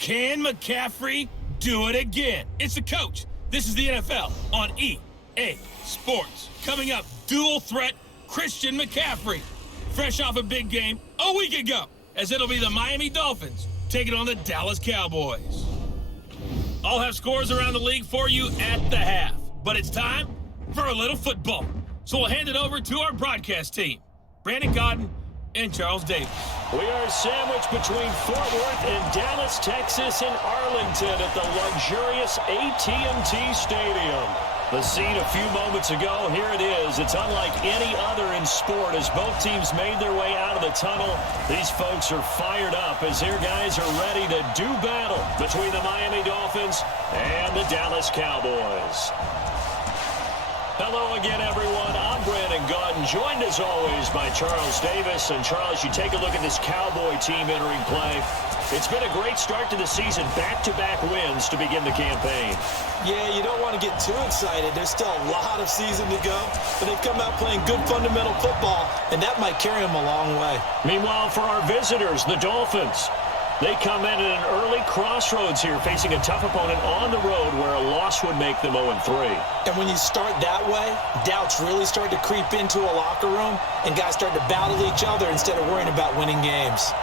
Can McCaffrey do it again? It's the coach. This is the NFL on EA Sports. Coming up, dual threat Christian McCaffrey. Fresh off a big game a week ago, as it'll be the Miami Dolphins taking on the Dallas Cowboys. I'll have scores around the league for you at the half, but it's time for a little football. So we'll hand it over to our broadcast team, Brandon Cotton and Charles Davis. We are sandwiched between Fort Worth and Dallas, Texas, and Arlington at the luxurious AT&T Stadium. The scene a few moments ago, here it is. It's unlike any other in sport as both teams made their way out of the tunnel. These folks are fired up as their guys are ready to do battle between the Miami Dolphins and the Dallas Cowboys. Hello again, everyone. I'm Brandon Cotton, joined as always by Charles Davis. And Charles, you take a look at this Cowboy team entering play. It's been a great start to the season, back-to-back wins to begin the campaign. Yeah, you don't want to get too excited. There's still a lot of season to go, but they've come out playing good fundamental football, and that might carry them a long way. Meanwhile, for our visitors, the Dolphins, they come in at an early crossroads here, facing a tough opponent on the road where a loss would make them 0-3. And when you start that way, doubts really start to creep into a locker room, and guys start to battle each other instead of worrying about winning games.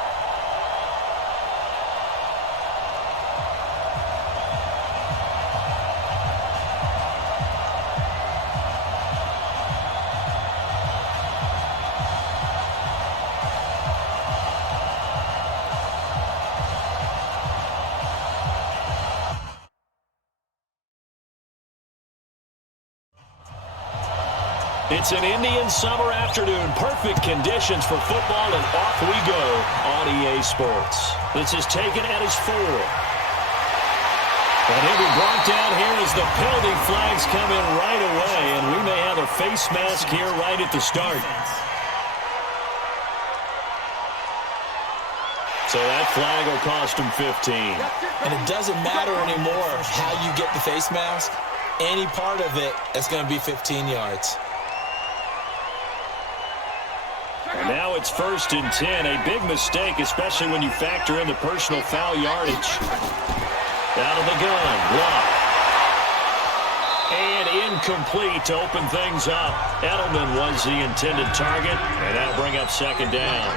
It's an Indian summer afternoon. Perfect conditions for football, and off we go on EA Sports. This is taken at his 4. And he'll be brought down here as the penalty flags come in right away, and we may have a face mask here right at the start. So that flag will cost him 15. And it doesn't matter anymore how you get the face mask. Any part of it, that's going to be 15 yards. And now it's 1st and 10. A big mistake, especially when you factor in the personal foul yardage. Out of the gun. Block. And incomplete to open things up. Edelman was the intended target, and that'll bring up 2nd down.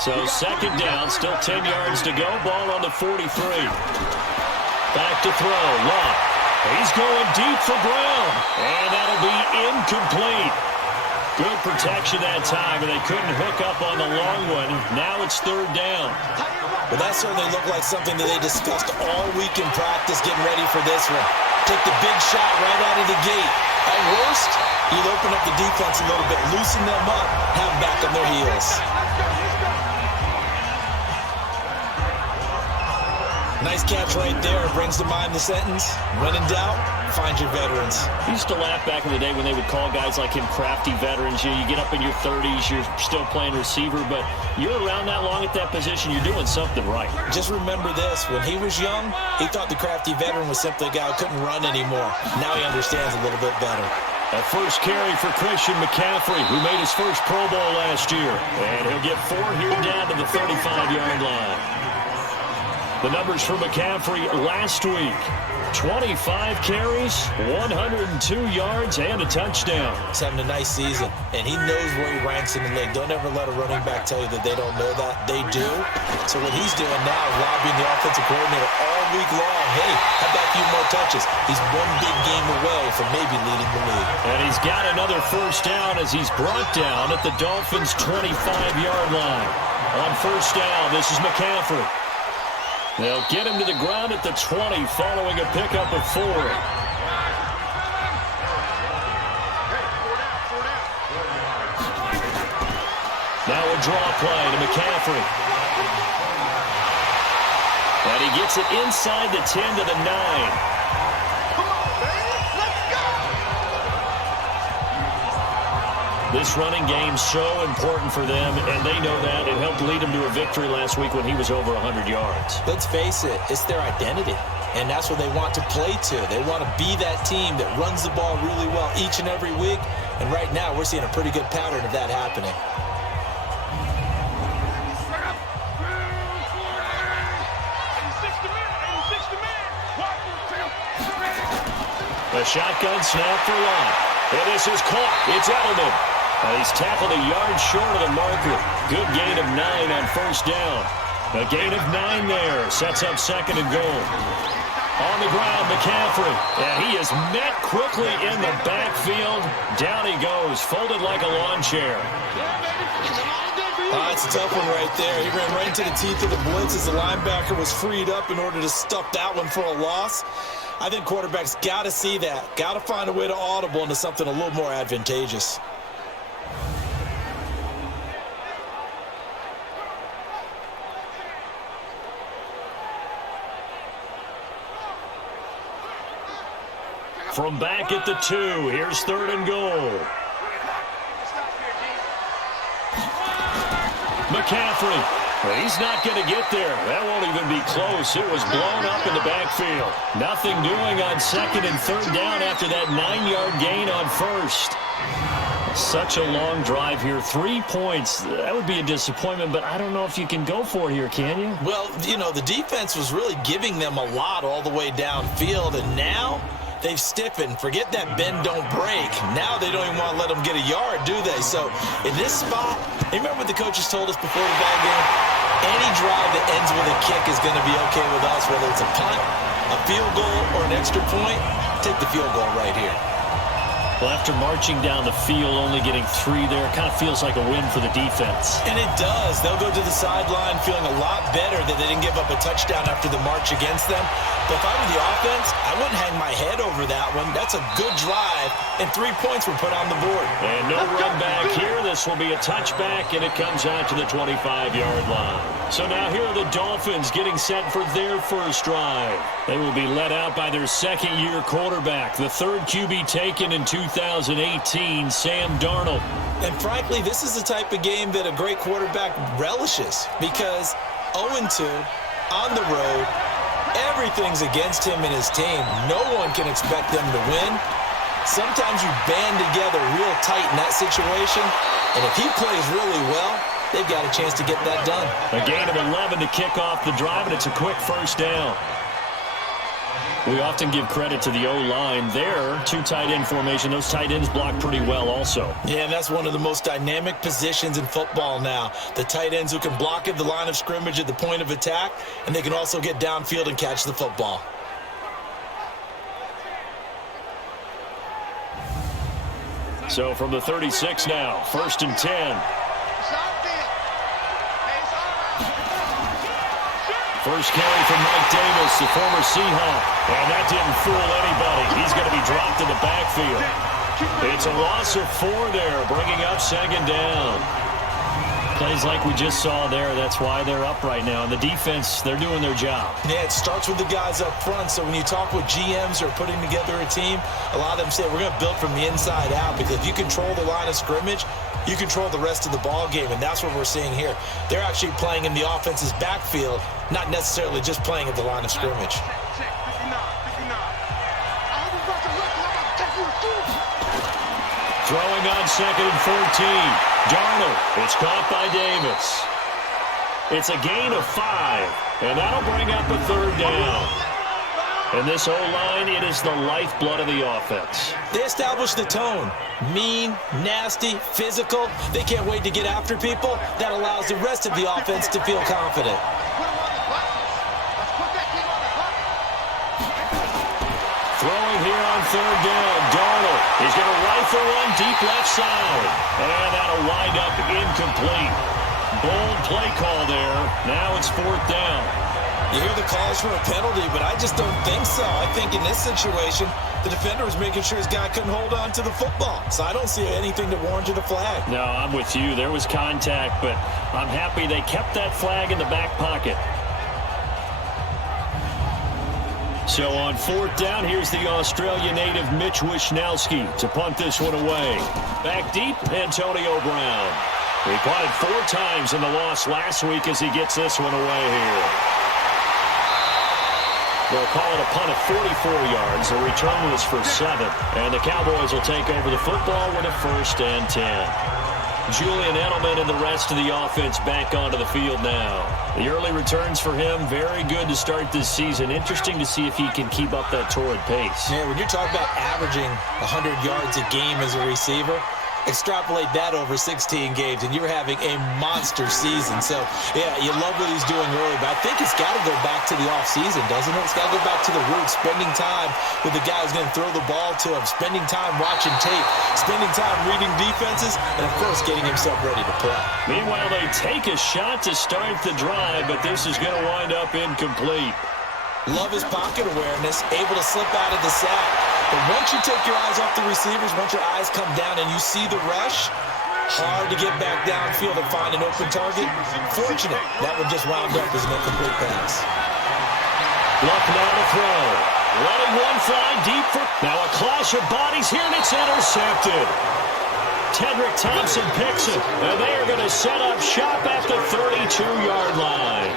So 2nd down, still 10 yards to go. Ball on the 43. Back to throw. Lock. He's going deep for Brown. And that'll be incomplete. Good protection that time, and they couldn't hook up on the long one. Now it's 3rd down. Well, that certainly looked like something that they discussed all week in practice, getting ready for this one. Take the big shot right out of the gate. At worst, you'll open up the defense a little bit, loosen them up, have them back on their heels. Nice catch right there. Brings to mind the sentence. When in doubt, find your veterans. I used to laugh back in the day when they would call guys like him crafty veterans. You get up in your 30s, you're still playing receiver, but you're around that long at that position, you're doing something right. Just remember this. When he was young, he thought the crafty veteran was simply a guy who couldn't run anymore. Now he understands a little bit better. A first carry for Christian McCaffrey, who made his first Pro Bowl last year. And he'll get 4 here down to the 35-yard line. The numbers for McCaffrey last week: 25 carries, 102 yards, and a touchdown. He's having a nice season, and he knows where he ranks in the league. Don't ever let a running back tell you that they don't know that. They do. So what he's doing now is lobbying the offensive coordinator all week long. Hey, how about a few more touches? He's one big game away from maybe leading the league. And he's got another first down as he's brought down at the Dolphins' 25-yard line. On first down, this is McCaffrey. They'll get him to the ground at the 20 following a pickup of 4. Now a draw play to McCaffrey. And he gets it inside the 10 to the 9. This running game's so important for them, and they know that. It helped lead them to a victory last week when he was over 100 yards. Let's face it, it's their identity, and that's what they want to play to. They want to be that team that runs the ball really well each and every week, and right now we're seeing a pretty good pattern of that happening. A shotgun snap for Lott. And this is caught. It's Edelman. He's tackled a yard short of the marker. Good gain of 9 on first down. A gain of 9 there. Sets up second and goal. On the ground, McCaffrey. And he is met quickly in the backfield. Down he goes, folded like a lawn chair. It's a tough one right there. He ran right into the teeth of the blitz as the linebacker was freed up in order to stuff that one for a loss. I think quarterbacks got to see that. Got to find a way to audible into something a little more advantageous. From back at the 2, here's third and goal. McCaffrey. Well, he's not going to get there. That won't even be close. It was blown up in the backfield. Nothing doing on second and third down after that 9-yard gain on first. Such a long drive here. 3 points. That would be a disappointment, but I don't know if you can go for it here, can you? Well, you know, the defense was really giving them a lot all the way downfield, and now they've stiffened. Forget that bend, don't break. Now they don't even want to let them get a yard, do they? So in this spot, remember what the coaches told us before the ball game? Any drive that ends with a kick is going to be okay with us, whether it's a punt, a field goal, or an extra point. Take the field goal right here. Well, after marching down the field, only getting 3 there, kind of feels like a win for the defense. And it does. They'll go to the sideline feeling a lot better that they didn't give up a touchdown after the march against them. But if I were the offense, I wouldn't hang my head over that one. That's a good drive, and 3 points were put on the board. And no run back here. This will be a touchback, and it comes out to the 25-yard line. So now here are the Dolphins getting set for their first drive. They will be led out by their second-year quarterback, the third QB taken in 2018, Sam Darnold. And frankly, this is the type of game that a great quarterback relishes because 0-2 on the road, everything's against him and his team. No one can expect them to win. Sometimes you band together real tight in that situation, and if he plays really well, they've got a chance to get that done. A gain of 11 to kick off the drive, and it's a quick first down. We often give credit to the O-line there. 2 tight end formation. Those tight ends block pretty well also. Yeah, and that's one of the most dynamic positions in football now. The tight ends who can block at the line of scrimmage at the point of attack, and they can also get downfield and catch the football. So from the 36 now, 1st and 10. First carry from Mike Davis, the former Seahawk. And that didn't fool anybody. He's going to be dropped in the backfield. It's a loss of 4 there, bringing up second down. Plays like we just saw there. That's why they're up right now. And the defense, they're doing their job. Yeah, it starts with the guys up front. So when you talk with GMs who are putting together a team, a lot of them say we're going to build from the inside out because if you control the line of scrimmage, you control the rest of the ball game, and that's what we're seeing here. They're actually playing in the offense's backfield, not necessarily just playing at the line of scrimmage. Throwing on 2nd and 14. Darnold. It's caught by Davis. It's a gain of 5, and that'll bring up a 3rd down. And this O-line, it is the lifeblood of the offense. They establish the tone. Mean, nasty, physical. They can't wait to get after people. That allows the rest of the offense to feel confident. Throwing here on 3rd down. Darnold. He's going to rifle one deep left side. And that'll wind up incomplete. Bold play call there. Now it's 4th down. You hear the calls for a penalty, but I just don't think so. I think in this situation, the defender was making sure his guy couldn't hold on to the football. So I don't see anything to warrant the flag. No, I'm with you. There was contact, but I'm happy they kept that flag in the back pocket. So on 4th down, here's the Australia native Mitch Wishnowsky to punt this one away. Back deep, Antonio Brown. He punted 4 times in the loss last week as he gets this one away here. They'll call it a punt of 44 yards. The return was for 7. And the Cowboys will take over the football with a 1st and 10. Julian Edelman and the rest of the offense back onto the field now. The early returns for him, very good to start this season. Interesting to see if he can keep up that torrid pace. Yeah, when you're talking about averaging 100 yards a game as a receiver, extrapolate that over 16 games, and you're having a monster season. So, yeah, you love what he's doing early, but I think it's got to go back to the offseason, doesn't it? It's got to go back to the roots, spending time with the guy who's going to throw the ball to him, spending time watching tape, spending time reading defenses, and, of course, getting himself ready to play. Meanwhile, they take a shot to start the drive, but this is going to wind up incomplete. Love his pocket awareness, able to slip out of the sack. But once you take your eyes off the receivers, once your eyes come down and you see the rush, hard to get back downfield and find an open target. Fortunate, that one just wound up as an incomplete pass. Luck now to throw. Letting one fly deep for... Now a clash of bodies here, and it's intercepted. Tedrick Thompson picks it, and they are going to set up shop at the 32-yard line.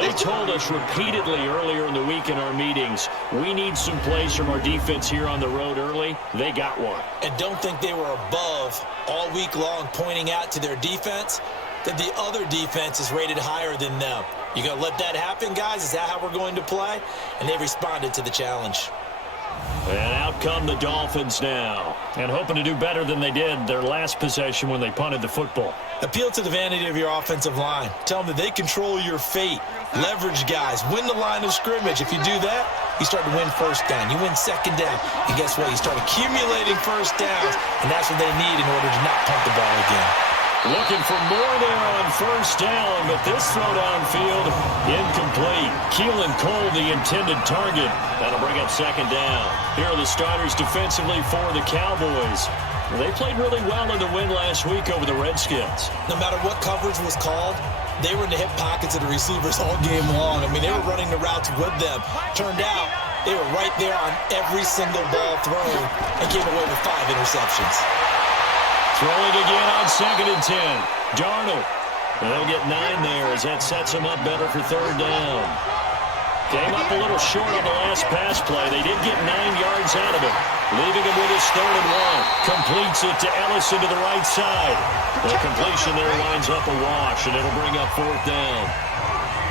They told us repeatedly earlier in the week in our meetings, we need some plays from our defense here on the road early. They got one. And don't think they were above all week long pointing out to their defense that the other defense is rated higher than them. You going to let that happen, guys? Is that how we're going to play? And they responded to the challenge. And out come the Dolphins now. And hoping to do better than they did their last possession when they punted the football. Appeal to the vanity of your offensive line. Tell them that they control your fate. Leverage guys. Win the line of scrimmage. If you do that, you start to win first down. You win second down. And guess what? You start accumulating first downs. And that's what they need in order to not punt the ball again. Looking for more there on first down, but this throw downfield, incomplete. Keelan Cole, the intended target. That'll bring up second down. Here are the starters defensively for the Cowboys. They played really well in the win last week over the Redskins. No matter what coverage was called, they were in the hip pockets of the receivers all game long. I mean, they were running the routes with them. Turned out, they were right there on every single ball thrown and came away with 5 interceptions. Throwing again on 2nd and 10. Darnold. They'll get 9 there as that sets him up better for third down. Came up a little short on the last pass play. They did get 9 yards out of it, leaving him with his 3rd and 1. Completes it to Ellison to the right side. The completion there winds up a wash, and it'll bring up 4th down.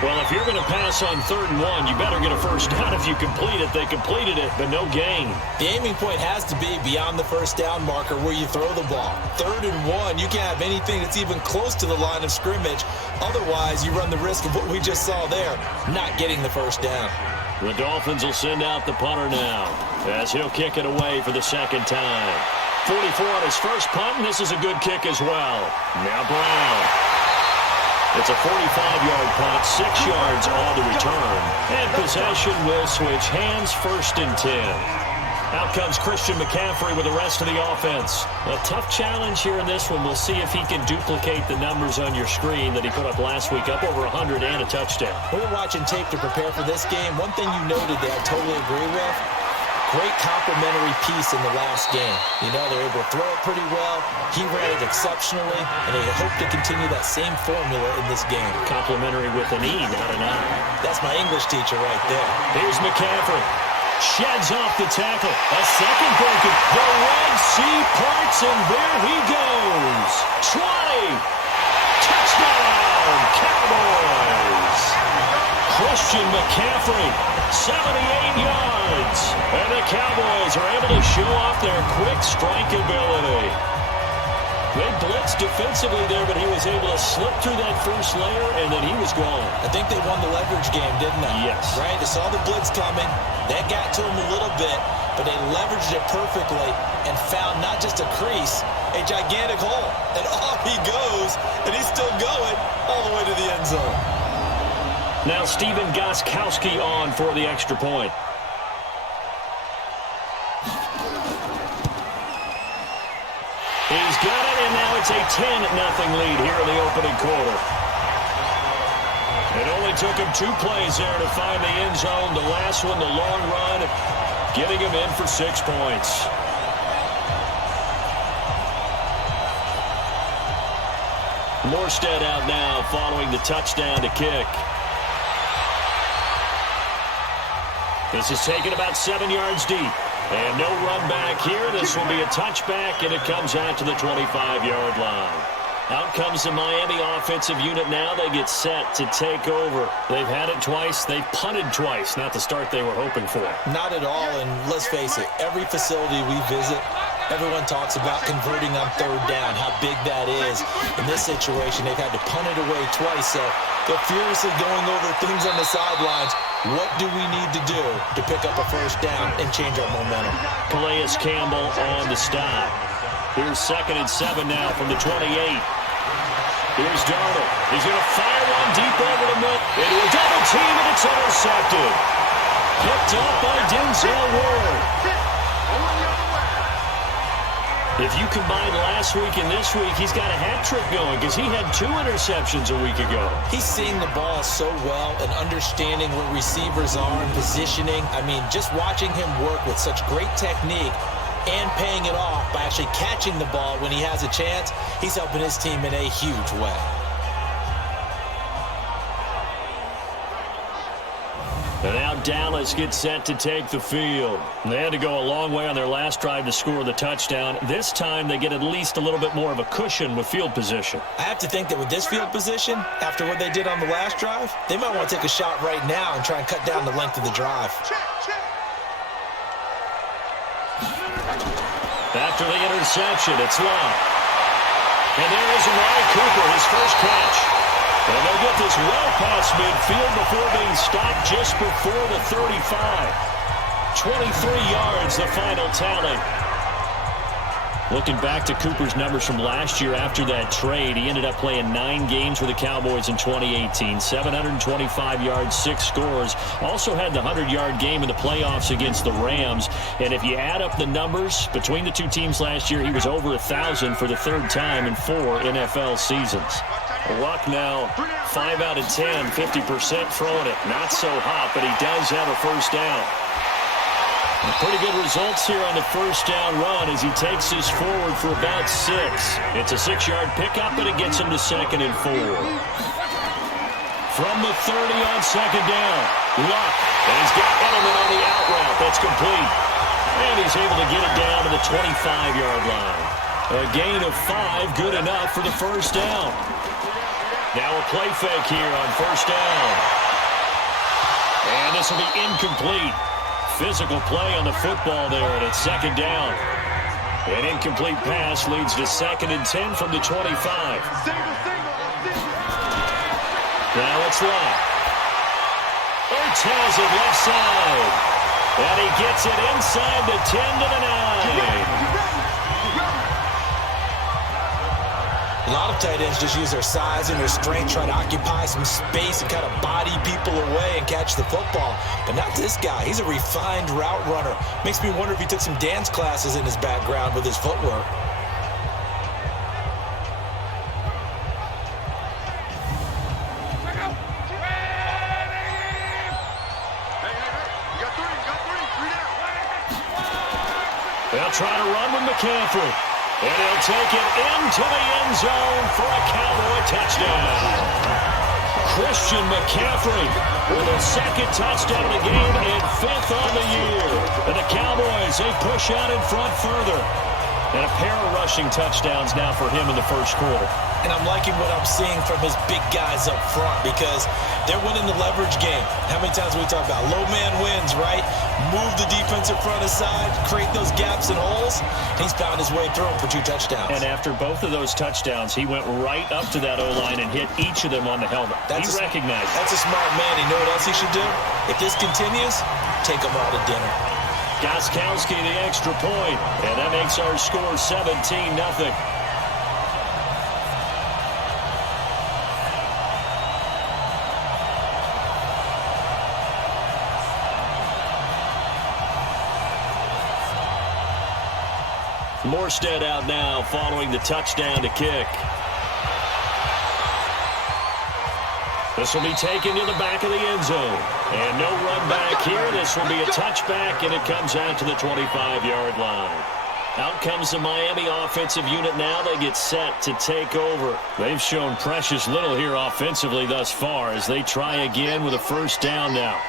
Well, if you're going to pass on 3rd and 1, you better get a first down if you complete it. They completed it, but no gain. The aiming point has to be beyond the first down marker where you throw the ball. 3rd and 1, you can't have anything that's even close to the line of scrimmage. Otherwise, you run the risk of what we just saw there, not getting the first down. The Dolphins will send out the punter now as he'll kick it away for the 2nd time. 44 on his first punt, and this is a good kick as well. Now Brown. It's a 45-yard punt, 6 yards on the return. And possession will switch hands, 1st and 10. Out comes Christian McCaffrey with the rest of the offense. A tough challenge here in this one. We'll see if he can duplicate the numbers on your screen that he put up last week, up over 100 and a touchdown. We were watching tape to prepare for this game. One thing you noted that I totally agree with, great complementary piece in the last game. You know, they're able to throw it pretty well. He ran it exceptionally, and they hope to continue that same formula in this game. Complimentary with an E, not an I. That's my English teacher right there. Here's McCaffrey. Sheds off the tackle. A second broken. The Red Sea parts, and there he goes. 20. Touchdown, Cowboys. Christian McCaffrey, 78 yards. And the Cowboys are able to show off their quick strike ability. They blitzed defensively there, but he was able to slip through that first layer, and then he was gone. I think they won the leverage game, didn't they? Yes. Right? They saw the blitz coming. That got to him a little bit, but they leveraged it perfectly and found not just a crease, a gigantic hole. And off he goes, and he's still going all the way to the end zone. Now Steven Gostkowski on for the extra point. He's got it, and now it's a 10-0 lead here in the opening quarter. It only took him 2 plays there to find the end zone. The last one, the long run, getting him in for 6 points. Morstead out now following the touchdown to kick. This is taken about 7 yards deep. And no run back here. This will be a touchback, and it comes out to the 25-yard line. Out comes the Miami offensive unit now. They get set to take over. They've had it twice. They've punted twice. Not the start they were hoping for. Not at all, and let's face it, every facility we visit, everyone talks about converting on third down, how big that is. In this situation, they've had to punt it away twice, so they're furiously going over things on the sidelines. What do we need to do to pick up a first down and change our momentum? Calais Campbell on the stop. Here's 2nd and 7 now from the 28. Here's Darnold. He's going to fire one deep over the middle into a double team, and it's intercepted. Picked up by Denzel Ward. If you combine last week and this week, he's got a hat trick going because he had 2 interceptions a week ago. He's seeing the ball so well and understanding where receivers are and positioning. I mean, just watching him work with such great technique and paying it off by actually catching the ball when he has a chance, he's helping his team in a huge way. And now Dallas gets set to take the field. They had to go a long way on their last drive to score the touchdown. This time they get at least a little bit more of a cushion with field position. I have to think that with this field position, after what they did on the last drive, they might want to take a shot right now and try and cut down the length of the drive. After the interception, it's Love. And there is Amari Cooper, his first catch. And they'll get this well past midfield before being stopped just before the 35. 23 yards, the final tally. Looking back to Cooper's numbers from last year after that trade, he ended up playing 9 games for the Cowboys in 2018. 725 yards, 6 scores. Also had the 100-yard game in the playoffs against the Rams. And if you add up the numbers between the two teams last year, he was over 1,000 for the 3rd time in 4 NFL seasons. Luck now, 5 out of 10, 50% throwing it. Not so hot, but he does have a first down. Pretty good results here on the first down run as he takes this forward for about 6. It's a 6-yard pickup, and it gets him to 2nd and 4. From the 30 on 2nd down, Luck, and he's got Edelman on the out route. That's complete. And he's able to get it down to the 25-yard line. A gain of 5, good enough for the first down. Now a play fake here on first down. And this will be incomplete. Physical play on the football there, and it's 2nd down. An incomplete pass leads to 2nd and 10 from the 25. Now it's Love. Ertz has it left side. And he gets it inside the 10 to the 9. A lot of tight ends just use their size and their strength, try to occupy some space and kind of body people away and catch the football. But not this guy. He's a refined route runner. Makes me wonder if he took some dance classes in his background with his footwork. They'll try to run with McCaffrey. And he'll take it into the end zone for a Cowboy touchdown. Christian McCaffrey with his 2nd touchdown of the game and 5th on the year. And the Cowboys, they push out in front further. And a pair of rushing touchdowns now for him in the first quarter. And I'm liking what I'm seeing from his big guys up front because they're winning the leverage game. How many times we talk about low man wins, right? Move the defensive front aside, create those gaps and holes. He's found his way through them for 2 touchdowns. And after both of those touchdowns, he went right up to that O-line and hit each of them on the helmet. He recognized it. That's a smart man. You know what else he should do? If this continues, take them all to dinner. Gostkowski the extra point, and that makes our score 17-0. Morstead out now following the touchdown to kick. This will be taken to the back of the end zone. And no run back here. This will be a touchback, and it comes out to the 25-yard line. Out comes the Miami offensive unit now. They get set to take over. They've shown precious little here offensively thus far as they try again with a first down now.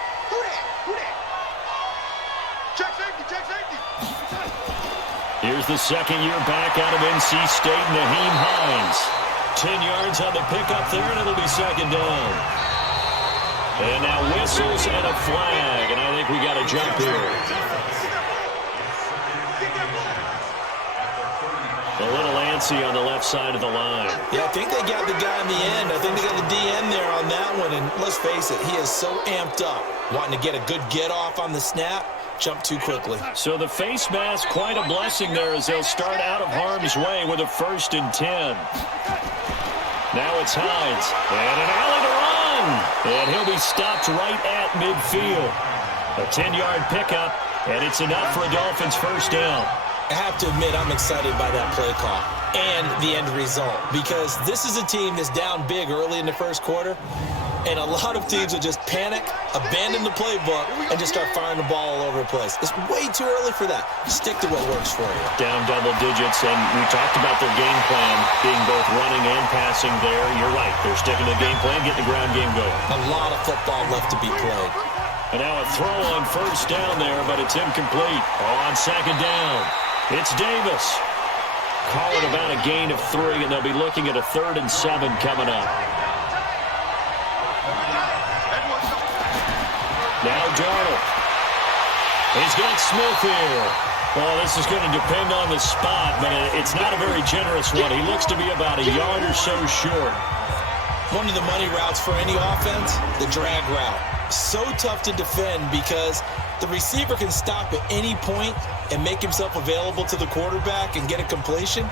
Check safety, check safety. Here's the second-year back out of NC State, Naheem Hines. 10 yards on the pickup there, and it'll be second down. And now whistles and a flag, and I think we got a jump here. A little antsy on the left side of the line. Yeah, I think they got the guy in the end. I think they got the DN there on that one, and let's face it, he is so amped up, wanting to get a good get-off on the snap. Jump too quickly. So the face mask, quite a blessing there as they'll start out of harm's way with a 1st and 10. Now it's Hines. And an alley to run. And he'll be stopped right at midfield. A 10-yard pickup, and it's enough for a Dolphins first down. I have to admit, I'm excited by that play call and the end result, because this is a team that's down big early in the first quarter. And a lot of teams will just panic, abandon the playbook, and just start firing the ball all over the place. It's way too early for that. Stick to what works for you. Down double digits, and we talked about their game plan being both running and passing there. You're right. They're sticking to the game plan, getting the ground game going. A lot of football left to be played. And now a throw on first down there, but it's incomplete. On second down, it's Davis. Call it about a gain of 3, and they'll be looking at a 3rd and 7 coming up. Now Darnold. He's got Smith here. Well, this is going to depend on the spot, but it's not a very generous one. He looks to be about a yard or so short. One of the money routes for any offense, the drag route. So tough to defend because the receiver can stop at any point and make himself available to the quarterback and get a completion.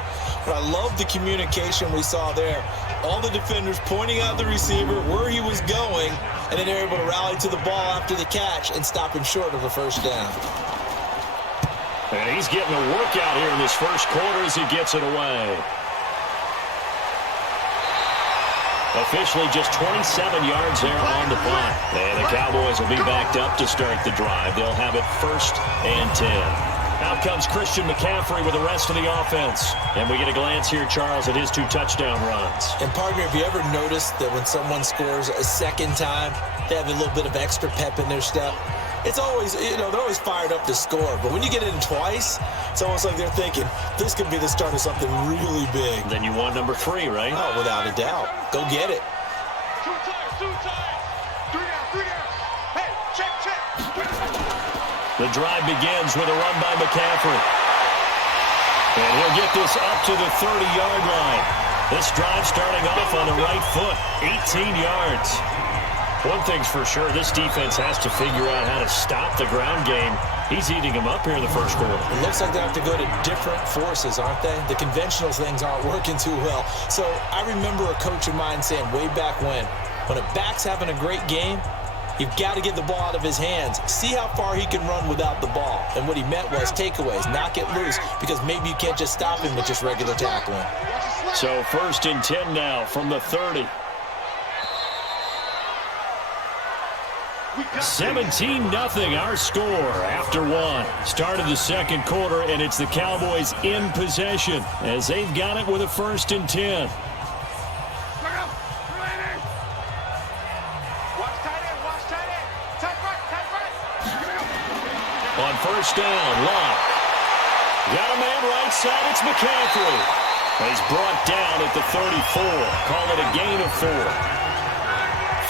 But I love the communication we saw there. All the defenders pointing out the receiver, where he was going, and then they're able to rally to the ball after the catch and stop him short of a first down. And he's getting a workout here in this first quarter as he gets it away. Officially just 27 yards there on the punt. And the Cowboys will be backed up to start the drive. They'll have it 1st and 10. Out comes Christian McCaffrey with the rest of the offense. And we get a glance here, Charles, at his 2 touchdown runs. And, partner, have you ever noticed that when someone scores a second time, they have a little bit of extra pep in their step? It's always, they're always fired up to score. But when you get in twice, it's almost like they're thinking, this could be the start of something really big. Then you want number 3, right? Oh, without a doubt. Go get it. 2 times, 3 down. Hey, check. The drive begins with a run by McCaffrey. And he'll get this up to the 30-yard line. This drive starting off on the right foot, 18 yards. One thing's for sure, this defense has to figure out how to stop the ground game. He's eating them up here in the first quarter. It looks like they have to go to different forces, aren't they? The conventional things aren't working too well. So I remember a coach of mine saying way back when a back's having a great game, you've got to get the ball out of his hands. See how far he can run without the ball. And what he meant was takeaways, not get loose, because maybe you can't just stop him with just regular tackling. So 1st and 10 now from the 30. 17-0 our score after 1. Start of the second quarter, and it's the Cowboys in possession as they've got it with a 1st and 10. On first down, Locke. Got a man right side, it's McCaffrey. He's brought down at the 34. Call it a gain of 4.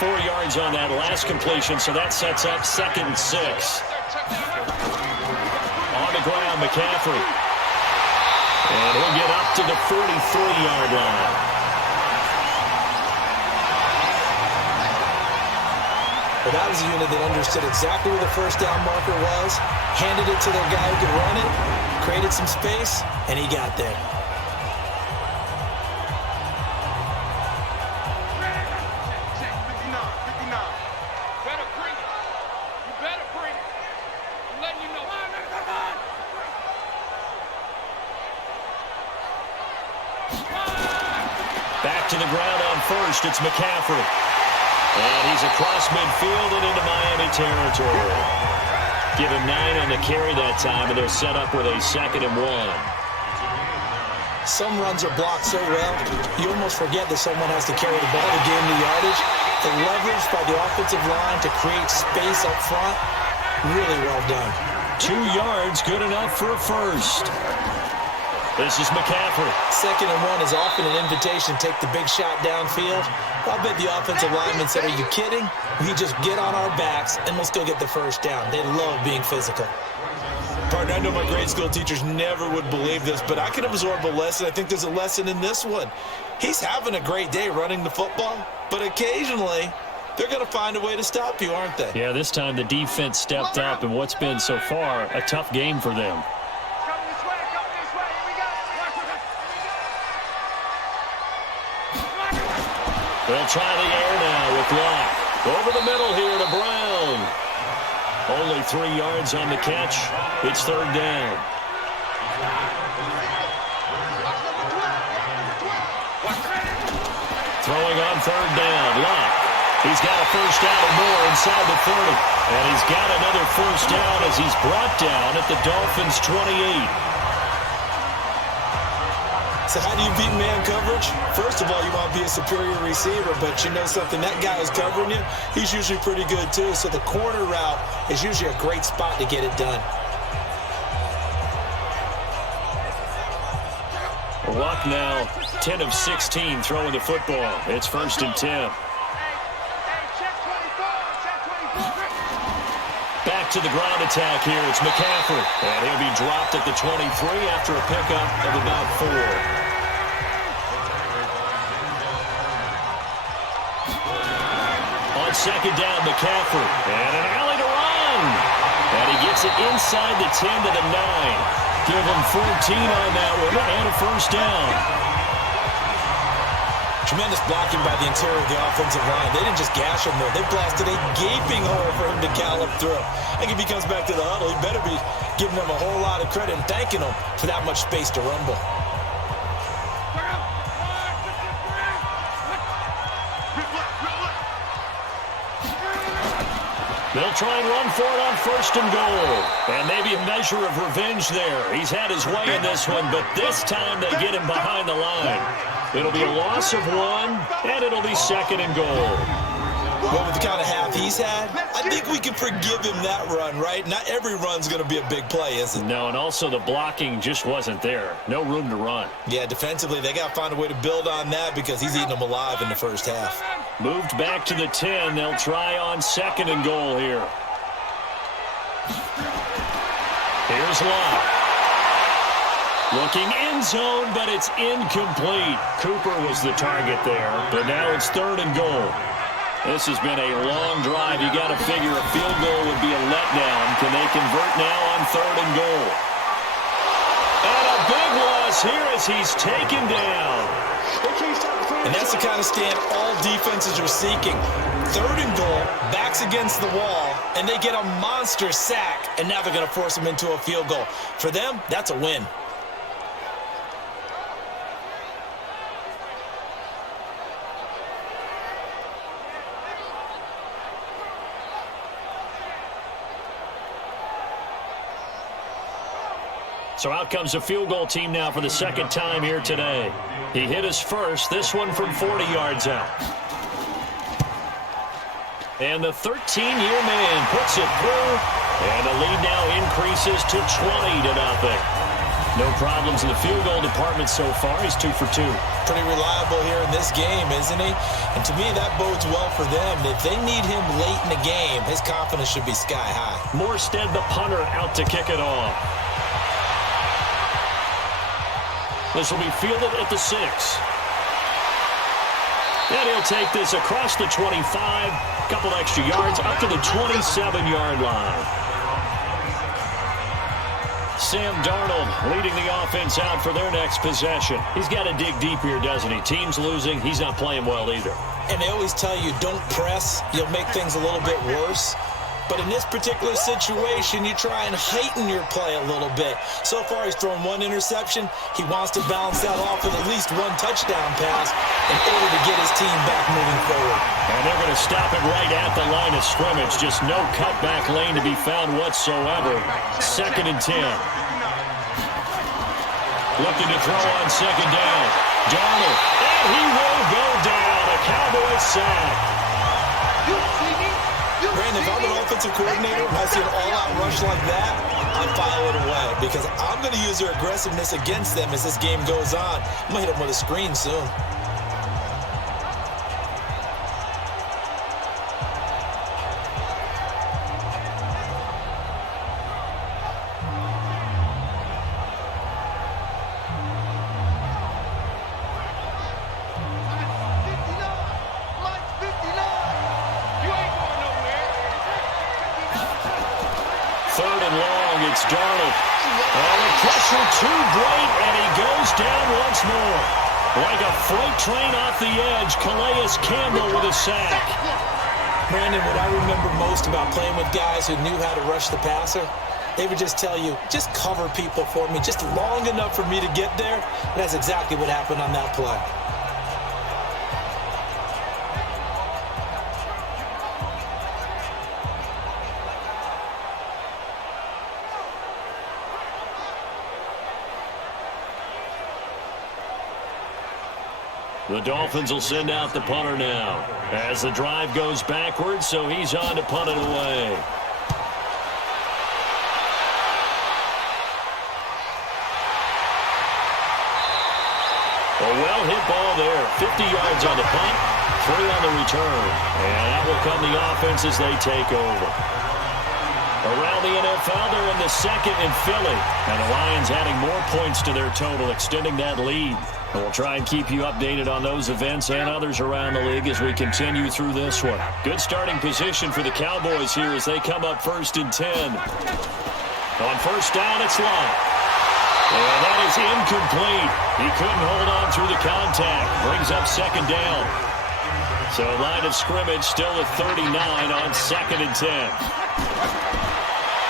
4 yards on that last completion, so that sets up 2nd and 6. On the ground, McCaffrey. And he'll get up to the 43-yard line. But that was a unit that understood exactly where the first down marker was, handed it to their guy who could run it, created some space, and he got there. Back to the ground on first, it's McCaffrey. And he's across midfield and into Miami territory. Give him 9 on the carry that time, and they'll set up with a 2nd and 1. Some runs are blocked so well, you almost forget that someone has to carry the ball to gain the yardage. The leverage by the offensive line to create space up front, really well done. 2 yards, good enough for a first. This is McCaffrey. 2nd and 1 is often an invitation to take the big shot downfield. I bet the offensive lineman said, are you kidding? We just get on our backs and let's go get the first down. They love being physical. Partner, I know my grade school teachers never would believe this, but I can absorb a lesson. I think there's a lesson in this one. He's having a great day running the football, but occasionally they're going to find a way to stop you, aren't they? Yeah, this time the defense stepped up in what's been so far a tough game for them. They'll try the air now with Locke. Over the middle here to Brown. Only 3 yards on the catch. It's 3rd down. Throwing on 3rd down. Locke. He's got a first down or more inside the 30. And he's got another first down as he's brought down at the Dolphins' 28. So how do you beat man coverage? First of all, you want to be a superior receiver, but you know something, that guy who's covering you, he's usually pretty good too. So the corner route is usually a great spot to get it done. Luck now 10 of 16 throwing the football. It's 1st and 10. Back to the ground attack here. It's McCaffrey. And he'll be dropped at the 23 after a pickup of about 4. On 2nd down, McCaffrey. And an alley to run. And he gets it inside the 10 to the 9. Give him 14 on that one and a first down. Tremendous blocking by the interior of the offensive line. They didn't just gash him, though. They blasted a gaping hole for him to gallop through. I think if he comes back to the huddle, he better be giving them a whole lot of credit and thanking them for that much space to rumble. They'll try and run for it on 1st and goal. And maybe a measure of revenge there. He's had his way in this one, but this time they get him behind the line. It'll be a loss of 1, and it'll be 2nd and goal. Well, with the kind of half he's had, I think we can forgive him that run, right? Not every run's going to be a big play, is it? No, and also the blocking just wasn't there. No room to run. Yeah, defensively, they got to find a way to build on that because he's eating them alive in the first half. Moved back to the 10. They'll try on 2nd and goal here. Here's Locke. Looking end zone, but it's incomplete. Cooper was the target there, but now it's 3rd and goal. This has been a long drive. You got to figure a field goal would be a letdown. Can they convert now on 3rd and goal? And a big loss here as he's taken down. And that's the kind of stand all defenses are seeking. 3rd and goal, backs against the wall, and they get a monster sack, and now they're going to force them into a field goal. For them, that's a win. So out comes a field goal team now for the 2nd time here today. He hit his first, this one from 40 yards out. And the 13-year man puts it through, and the lead now increases to 20-0. No problems in the field goal department so far. He's 2 for 2. Pretty reliable here in this game, isn't he? And to me, that bodes well for them. If they need him late in the game, his confidence should be sky high. Morstead, the punter, out to kick it off. This will be fielded at the 6. And he'll take this across the 25, couple extra yards, up to the 27-yard line. Sam Darnold leading the offense out for their next possession. He's got to dig deep here, doesn't he? Team's losing. He's not playing well either. And they always tell you, don't press. You'll make things a little bit worse. But in this particular situation, you try and heighten your play a little bit. So far, he's thrown 1 interception. He wants to balance that off with at least 1 touchdown pass in order to get his team back moving forward. And they're going to stop it right at the line of scrimmage. Just no cutback lane to be found whatsoever. 2nd and 10. Looking to throw on 2nd down. Darnold. And he will go down. A Cowboys sack. You see me? You Brandon, if I'm an offensive coordinator, I see an all-out rush like that, I file it away because I'm going to use their aggressiveness against them as this game goes on. I'm going to hit them with a screen soon. Third and long, it's Darnold. Oh, the pressure too great, and he goes down once more. Like a freight train off the edge, Calais Campbell with a sack. Brandon, what I remember most about playing with guys who knew how to rush the passer, they would just tell you, just cover people for me, just long enough for me to get there. And that's exactly what happened on that play. The Dolphins will send out the punter now as the drive goes backwards, so he's on to punt it away. A well-hit ball there. 50 yards on the punt, 3 on the return. And that will come the offense as they take over. Around the NFL, they're in the second in Philly. And the Lions adding more points to their total, extending that lead. And we'll try and keep you updated on those events and others around the league as we continue through this one. Good starting position for the Cowboys here as they come up 1st and 10. On first down, it's Lott. And that is incomplete. He couldn't hold on through the contact. Brings up 2nd down. So line of scrimmage still at 39 on 2nd and 10.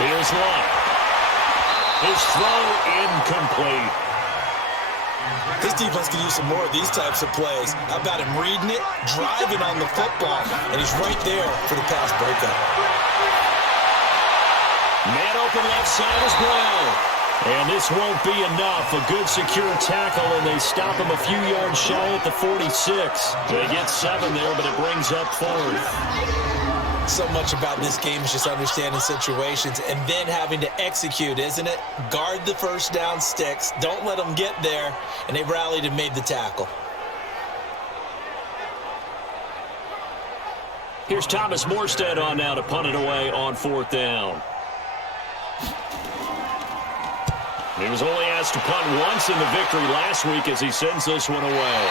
Here's Lott. His throw incomplete. This defense can use some more of these types of plays. How about him reading it, driving on the football, and he's right there for the pass breakup. Man open left side is Brown. And this won't be enough. A good secure tackle, and they stop him a few yards shy at the 46. They get 7 there, but it brings up 4th. So much about this game is just understanding situations and then having to execute, isn't it? Guard the first down sticks. Don't let them get there. And they rallied and made the tackle. Here's Thomas Morstead on now to punt it away on 4th down. He was only asked to punt once in the victory last week as he sends this one away.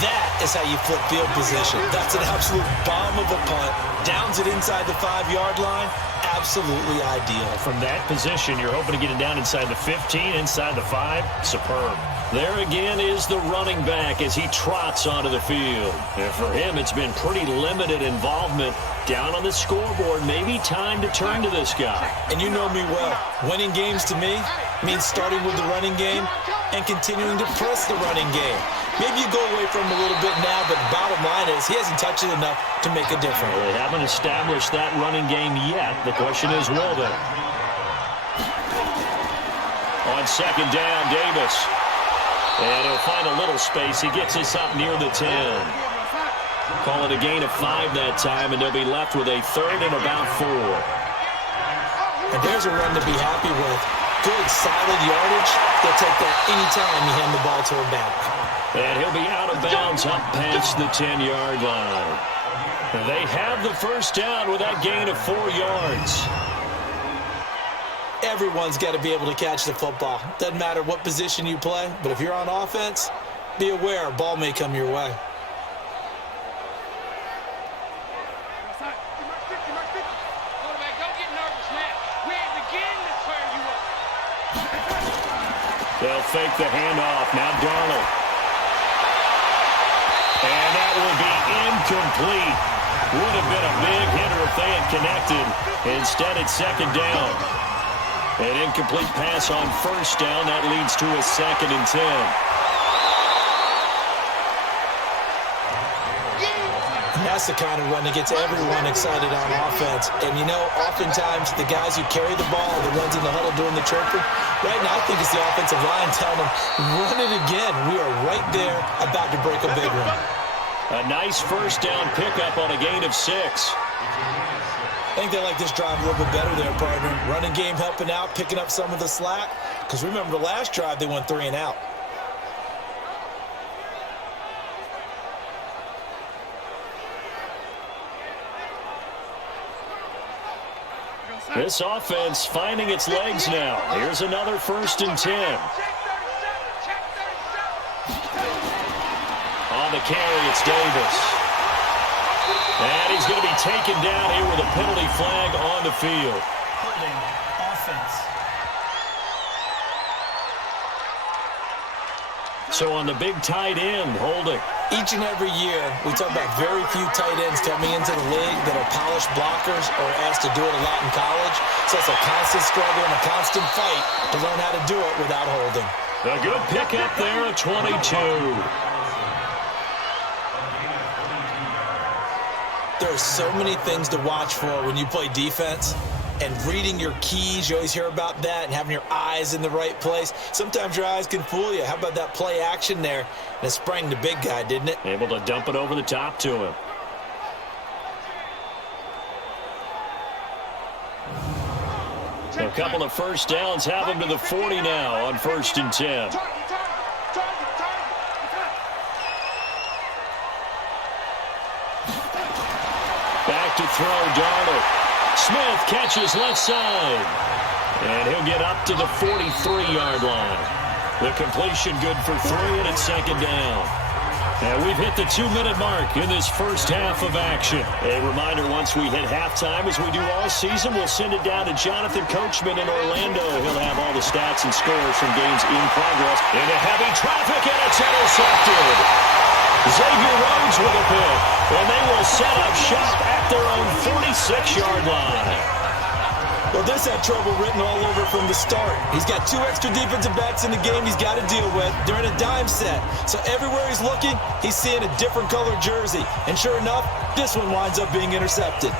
That is how you flip field position. That's an absolute bomb of a punt. Downs it inside the 5-yard line. Absolutely ideal. From that position, you're hoping to get it down inside the 15, inside the 5. Superb. There again is the running back as he trots onto the field. And for him, it's been pretty limited involvement down on the scoreboard. Maybe time to turn to this guy. And you know me well. Winning games to me means starting with the running game and continuing to press the running game. Maybe you go away from him a little bit now, but bottom line is he hasn't touched it enough to make a difference. Well, they haven't established that running game yet. The question is, will they? On 2nd down, Davis. And he'll find a little space. He gets us up near the 10. Call it a gain of 5 that time, and they'll be left with a 3rd and about 4. And there's a run to be happy with. Good, solid yardage. They'll take that anytime you hand the ball to him back. And he'll be out of bounds up past the 10-yard line. They have the first down with that gain of 4 yards. Everyone's got to be able to catch the football. Doesn't matter what position you play, but if you're on offense, be aware a ball may come your way. They'll fake the handoff. Now Darnold. And that will be incomplete. Would have been a big hitter if they had connected. Instead, it's 2nd down. An incomplete pass on 1st down. That leads to a 2nd and 10. And that's the kind of run that gets everyone excited on offense. And, you know, oftentimes the guys who carry the ball, the ones in the huddle doing the chirping, right now I think it's the offensive line telling them, run it again. We are right there about to break a big one. A nice first down pickup on a gain of 6. I think they like this drive a little bit better there, partner. Running game helping out, picking up some of the slack. Because remember, the last drive, they went 3 and out. This offense finding its legs now. Here's another 1st and 10. On the carry, it's Davis. And he's going to be taken down here with a penalty flag on the field. Holding offense. So on the big tight end, holding. Each and every year, we talk about very few tight ends coming into the league that are polished blockers or asked to do it a lot in college. So it's a constant struggle and a constant fight to learn how to do it without holding. A good pickup there at 22. There are so many things to watch for when you play defense. And reading your keys, you always hear about that, and having your eyes in the right place. Sometimes your eyes can fool you. How about that play action there? And it sprang the big guy, didn't it? Able to dump it over the top to him. A couple of first downs have him to the 40 now on 1st and 10. Back to throw, Darnold. Smith catches left side. And he'll get up to the 43-yard line. The completion good for 3, and it's 2nd down. And we've hit the 2-minute mark in this first half of action. A reminder, once we hit halftime, as we do all season, we'll send it down to Jonathan Coachman in Orlando. He'll have all the stats and scores from games in progress. Into heavy traffic, and it's intercepted. Xavier Rhodes with a pick, and they will set up shop at their own 46-yard line. Well, this had trouble written all over from the start. He's got 2 extra defensive backs in the game he's got to deal with. They're in a dime set. So everywhere he's looking, he's seeing a different colored jersey. And sure enough, this one winds up being intercepted.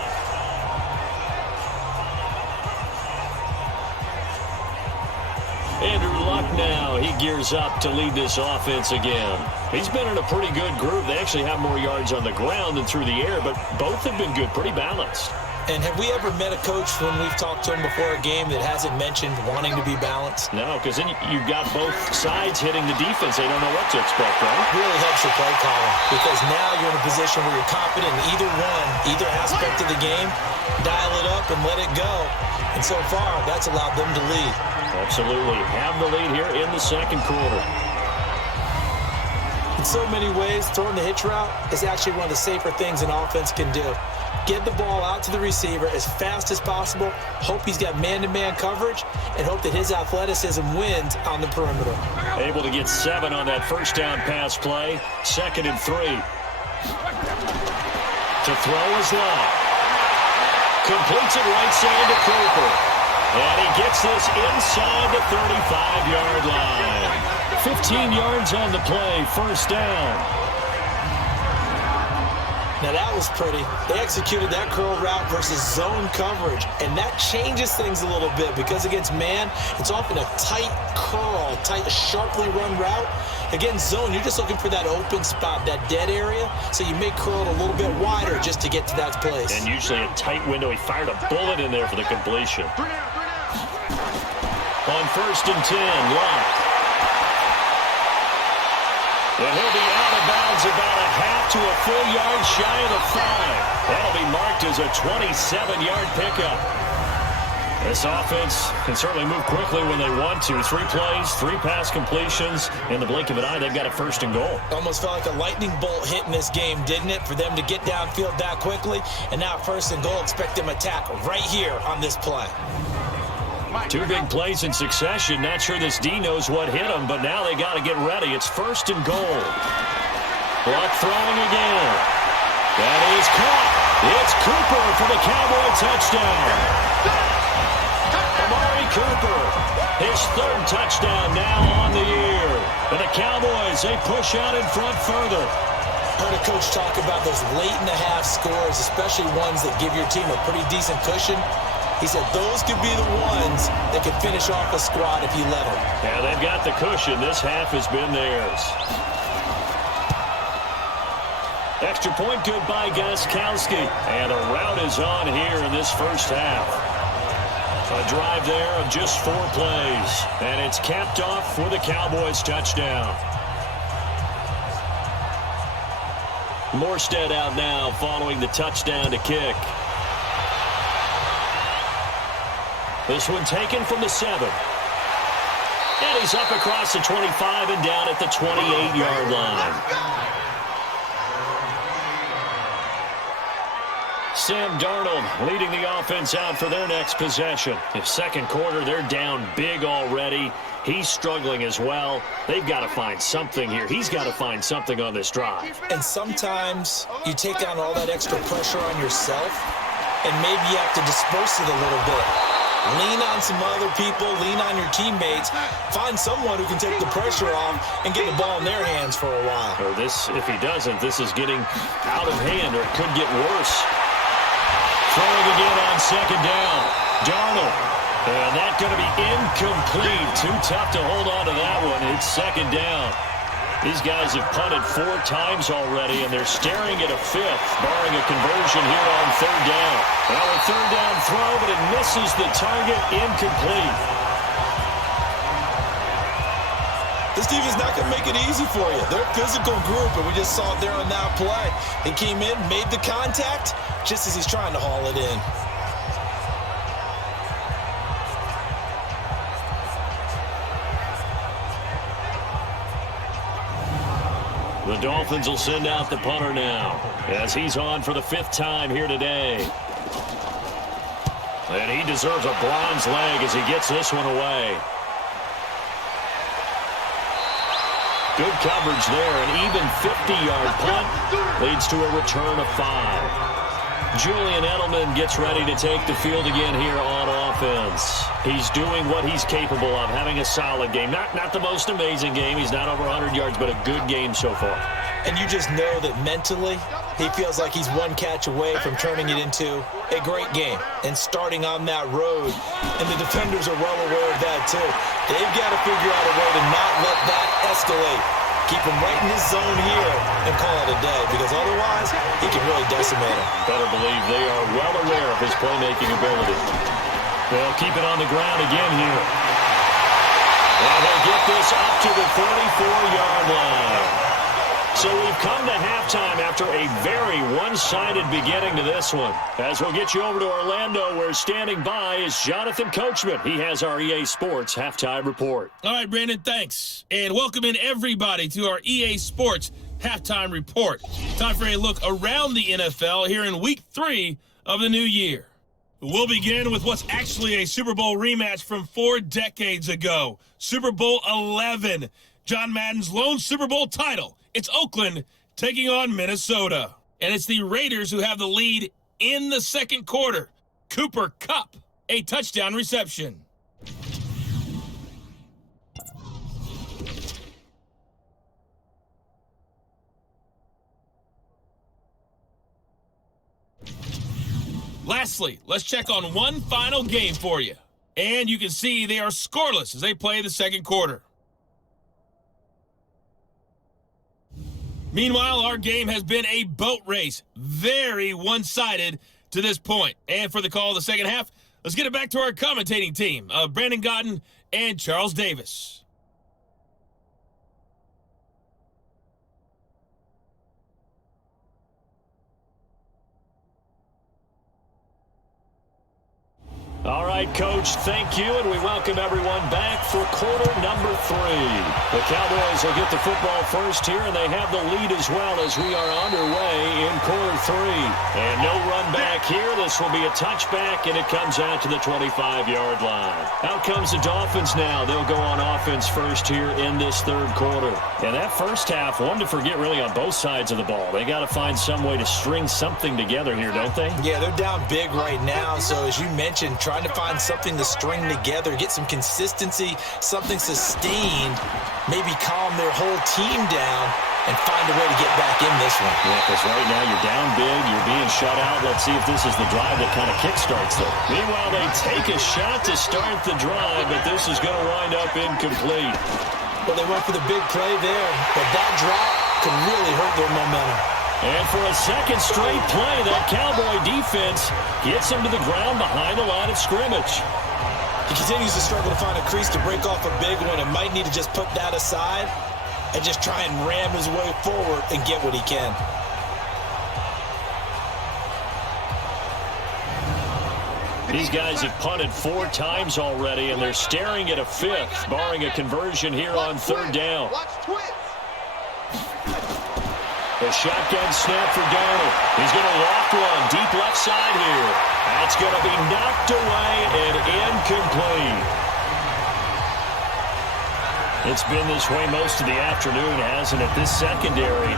Andrew Luck now, he gears up to lead this offense again. He's been in a pretty good group. They actually have more yards on the ground than through the air, but both have been good, pretty balanced. And have we ever met a coach when we've talked to him before a game that hasn't mentioned wanting to be balanced? No, because then you've got both sides hitting the defense. They don't know what to expect, right? It really helps your play calling, because now you're in a position where you're confident in either aspect of the game. Dial it up and let it go. And so far, that's allowed them to lead. Absolutely. Have the lead here in the 2nd quarter. In so many ways, throwing the hitch route is actually one of the safer things an offense can do. Get the ball out to the receiver as fast as possible, hope he's got man-to-man coverage, and hope that his athleticism wins on the perimeter. Able to get 7 on that first down pass play. 2nd and 3. To throw is Love. Completes it right side to Cooper. And he gets this inside the 35-yard line. 15 yards on the play, 1st down. Now that was pretty. They executed that curl route versus zone coverage, and that changes things a little bit because against man, it's often a tight curl, tight, sharply run route. Against zone, you're just looking for that open spot, that dead area, so you may curl it a little bit wider just to get to that place. And usually a tight window. He fired a bullet in there for the completion. On 1st and 10, Locke. And he'll be out of bounds about a half to a full yard shy of the 5. That'll be marked as a 27-yard pickup. This offense can certainly move quickly when they want to. 3 plays, 3 pass completions. In the blink of an eye, they've got a 1st and goal. Almost felt like a lightning bolt hit in this game, didn't it? For them to get downfield that quickly. And now 1st and goal, expect them to attack right here on this play. 2 big plays in succession. Not sure this D knows what hit him, but now they got to get ready. It's 1st and goal. Luck throwing again. That is caught. It's Cooper for the Cowboy touchdown. Amari Cooper, his 3rd touchdown now on the year. And the Cowboys, they push out in front further. Heard a coach talk about those late-in-the-half scores, especially ones that give your team a pretty decent cushion. He said those could be the ones that could finish off a squad if you let them. Yeah, they've got the cushion. This half has been theirs. extra point good by Gostkowski. And a rout is on here in this first half. A drive there of just 4 plays. And it's capped off for the Cowboys touchdown. Morstead out now following the touchdown to kick. This one taken from the 7. And he's up across the 25 and down at the 28-yard line. Sam Darnold leading the offense out for their next possession. In second quarter, they're down big already. He's struggling as well. They've got to find something here. He's got to find something on this drive. And sometimes you take on all that extra pressure on yourself, and maybe you have to disperse it a little bit. Lean on some other people, lean on your teammates, find someone who can take the pressure off and get the ball in their hands for a while. Or this, if he doesn't, this is getting out of hand, or it could get worse. Throwing again on second down. Darnold. And that's going to be incomplete. Too tough to hold on to that one. It's second down. These guys have punted 4 times already, and they're staring at a 5th, barring a conversion here on third down. Well, a third down throw, but it misses the target, incomplete. This defense not going to make it easy for you. They're a physical group, and we just saw it there on that play. He came in, made the contact, just as he's trying to haul it in. The Dolphins will send out the punter now, as he's on for the 5th time here today. And he deserves a bronze leg as he gets this one away. Good coverage there. An even 50-yard punt leads to a return of 5. Julian Edelman gets ready to take the field again here on offense. He's doing what he's capable of, having a solid game. Not the most amazing game. He's not over 100 yards, but a good game so far. And you just know that mentally, he feels like he's one catch away from turning it into a great game and starting on that road. And the defenders are well aware of that, too. They've got to figure out a way to not let that escalate. Keep him right in his zone here and call it a day, because otherwise he can really decimate him. Better believe they are well aware of his playmaking ability. They'll keep it on the ground again here. And they'll get this up to the 34-yard line. So we've come to halftime after a very one-sided beginning to this one. As we'll get you over to Orlando, where standing by is Jonathan Coachman. He has our EA Sports Halftime Report. All right, Brandon, thanks. And welcome in everybody to our EA Sports Halftime Report. Time for a look around the NFL here in Week 3 of the new year. We'll begin with what's actually a Super Bowl rematch from 4 decades ago. Super Bowl 11, John Madden's lone Super Bowl title. It's Oakland taking on Minnesota. And it's the Raiders who have the lead in the second quarter. Cooper Kupp, a touchdown reception. Lastly, let's check on one final game for you. And you can see they are scoreless as they play the second quarter. Meanwhile, our game has been a boat race, very one-sided to this point. And for the call of the second half, let's get it back to our commentating team of Brandon Godden and Charles Davis. All right, Coach, thank you, and we welcome everyone back for quarter number 3. The Cowboys will get the football first here, and they have the lead as well as we are underway in quarter 3. And no run back here. This will be a touchback, and it comes out to the 25-yard line. Out comes the Dolphins now. They'll go on offense first here in this third quarter. And that first half, one to forget really on both sides of the ball. They got to find some way to string something together here, don't they? Yeah, they're down big right now, so as you mentioned, trying to find something to string together, get some consistency, something sustained, maybe calm their whole team down and find a way to get back in this one. Yeah, because right now you're down big, you're being shut out. Let's see if this is the drive that kind of kickstarts them. Meanwhile, they take a shot to start the drive, but this is going to wind up incomplete. Well, they went for the big play there, but that drop could really hurt their momentum. And for a second straight play, that Cowboy defense gets him to the ground behind the line of scrimmage. He continues to struggle to find a crease to break off a big one and might need to just put that aside and just try and ram his way forward and get what he can. These guys have punted 4 times already, and they're staring at a 5th, barring a conversion here on 3rd down. A shotgun snap for Donald. He's going to loft one deep left side here. That's going to be knocked away and incomplete. It's been this way most of the afternoon, hasn't it? This secondary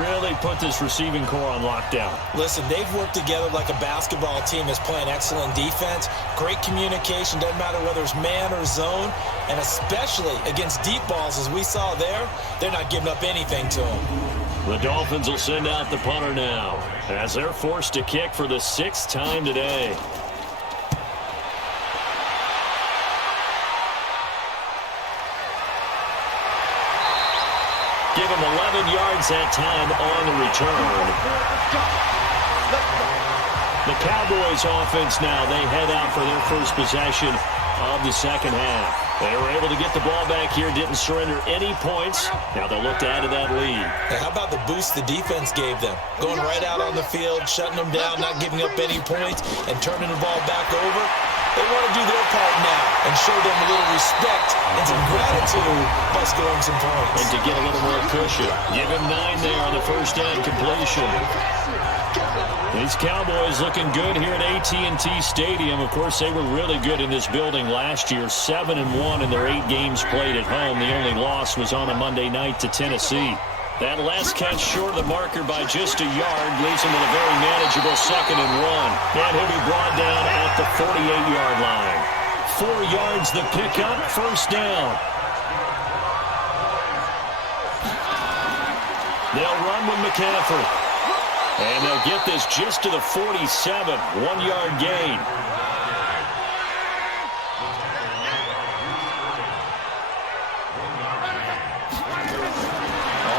really put this receiving core on lockdown. Listen, they've worked together like a basketball team that's playing excellent defense. Great communication, doesn't matter whether it's man or zone. And especially against deep balls, as we saw there, they're not giving up anything to them. The Dolphins will send out the punter now as they're forced to kick for the 6th time today. Give him 11 yards that time on the return. The Cowboys offense now, they head out for their first possession of the second half. They were able to get the ball back here, didn't surrender any points. Now they'll look to add to that lead. Hey, how about the boost the defense gave them? Going right out on the field, shutting them down, not giving up any points, and turning the ball back over. They want to do their part now and show them a little respect and some gratitude by scoring some points. And to get a little more cushion. Give him 9 there on the first down completion. These Cowboys looking good here at AT&T Stadium. Of course, they were really good in this building last year. 7-1 in their 8 games played at home. The only loss was on a Monday night to Tennessee. That last catch short of the marker by just a yard leaves him with a very manageable 2nd and 1. And he'll be brought down at the 48-yard line. 4 yards the pickup, first down. They'll run with McCaffrey. And they'll get this just to the 47, 1-yard gain.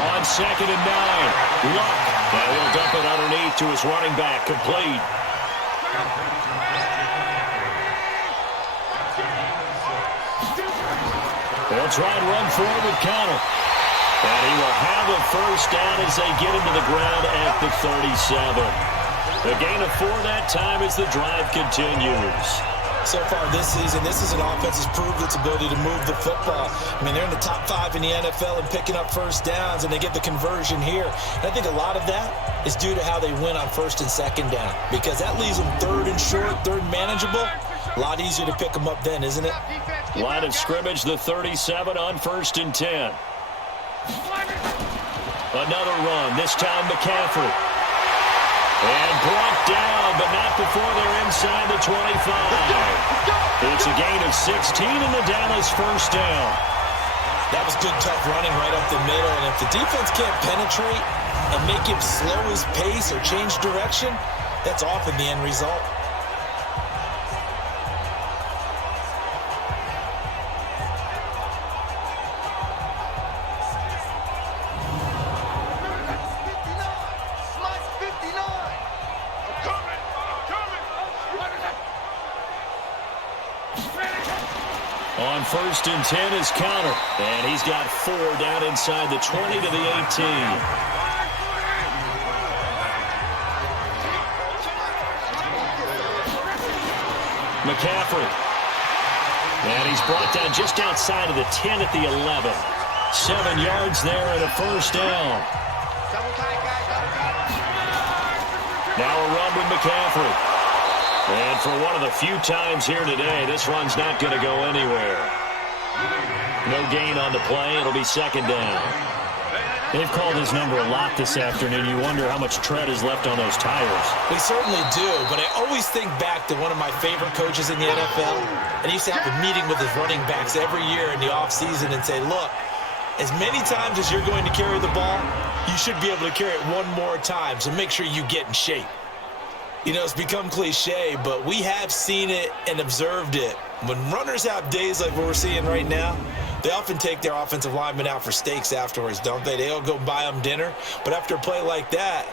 On 2nd and 9, Luck. And he'll dump it underneath to his running back, complete. They'll try and run forward with Connor. And he will have a first down as they get him to the ground at the 37. A gain of 4 that time as the drive continues. So far this season, this is an offense that's proved its ability to move the football. I mean, they're in the top 5 in the NFL and picking up first downs, and they get the conversion here. And I think a lot of that is due to how they win on 1st and 2nd down, because that leaves them 3rd and short, 3rd manageable. A lot easier to pick them up then, isn't it? Line of scrimmage, the 37 on 1st and 10. Another run, this time McCaffrey. And brought down, but not before they're inside the 25. It's a gain of 16 in the Dallas first down. That was good, tough running right up the middle. And if the defense can't penetrate and make him slow his pace or change direction, that's often the end result. On 1st and 10 is Connor. And he's got 4 down inside the 20 to the 18. McCaffrey. And he's brought down just outside of the 10 at the 11. 7 yards there and a first down. Now a run with McCaffrey. And for one of the few times here today, this run's not going to go anywhere. No gain on the play. It'll be 2nd down. They've called his number a lot this afternoon. You wonder how much tread is left on those tires. We certainly do, but I always think back to one of my favorite coaches in the NFL, and he used to have a meeting with his running backs every year in the offseason and say, look, as many times as you're going to carry the ball, you should be able to carry it one more time, so make sure you get in shape. You know, it's become cliche, but we have seen it and observed it. When runners have days like what we're seeing right now, They often take their offensive linemen out for steaks afterwards, don't they? They'll go buy them dinner. But after a play like that,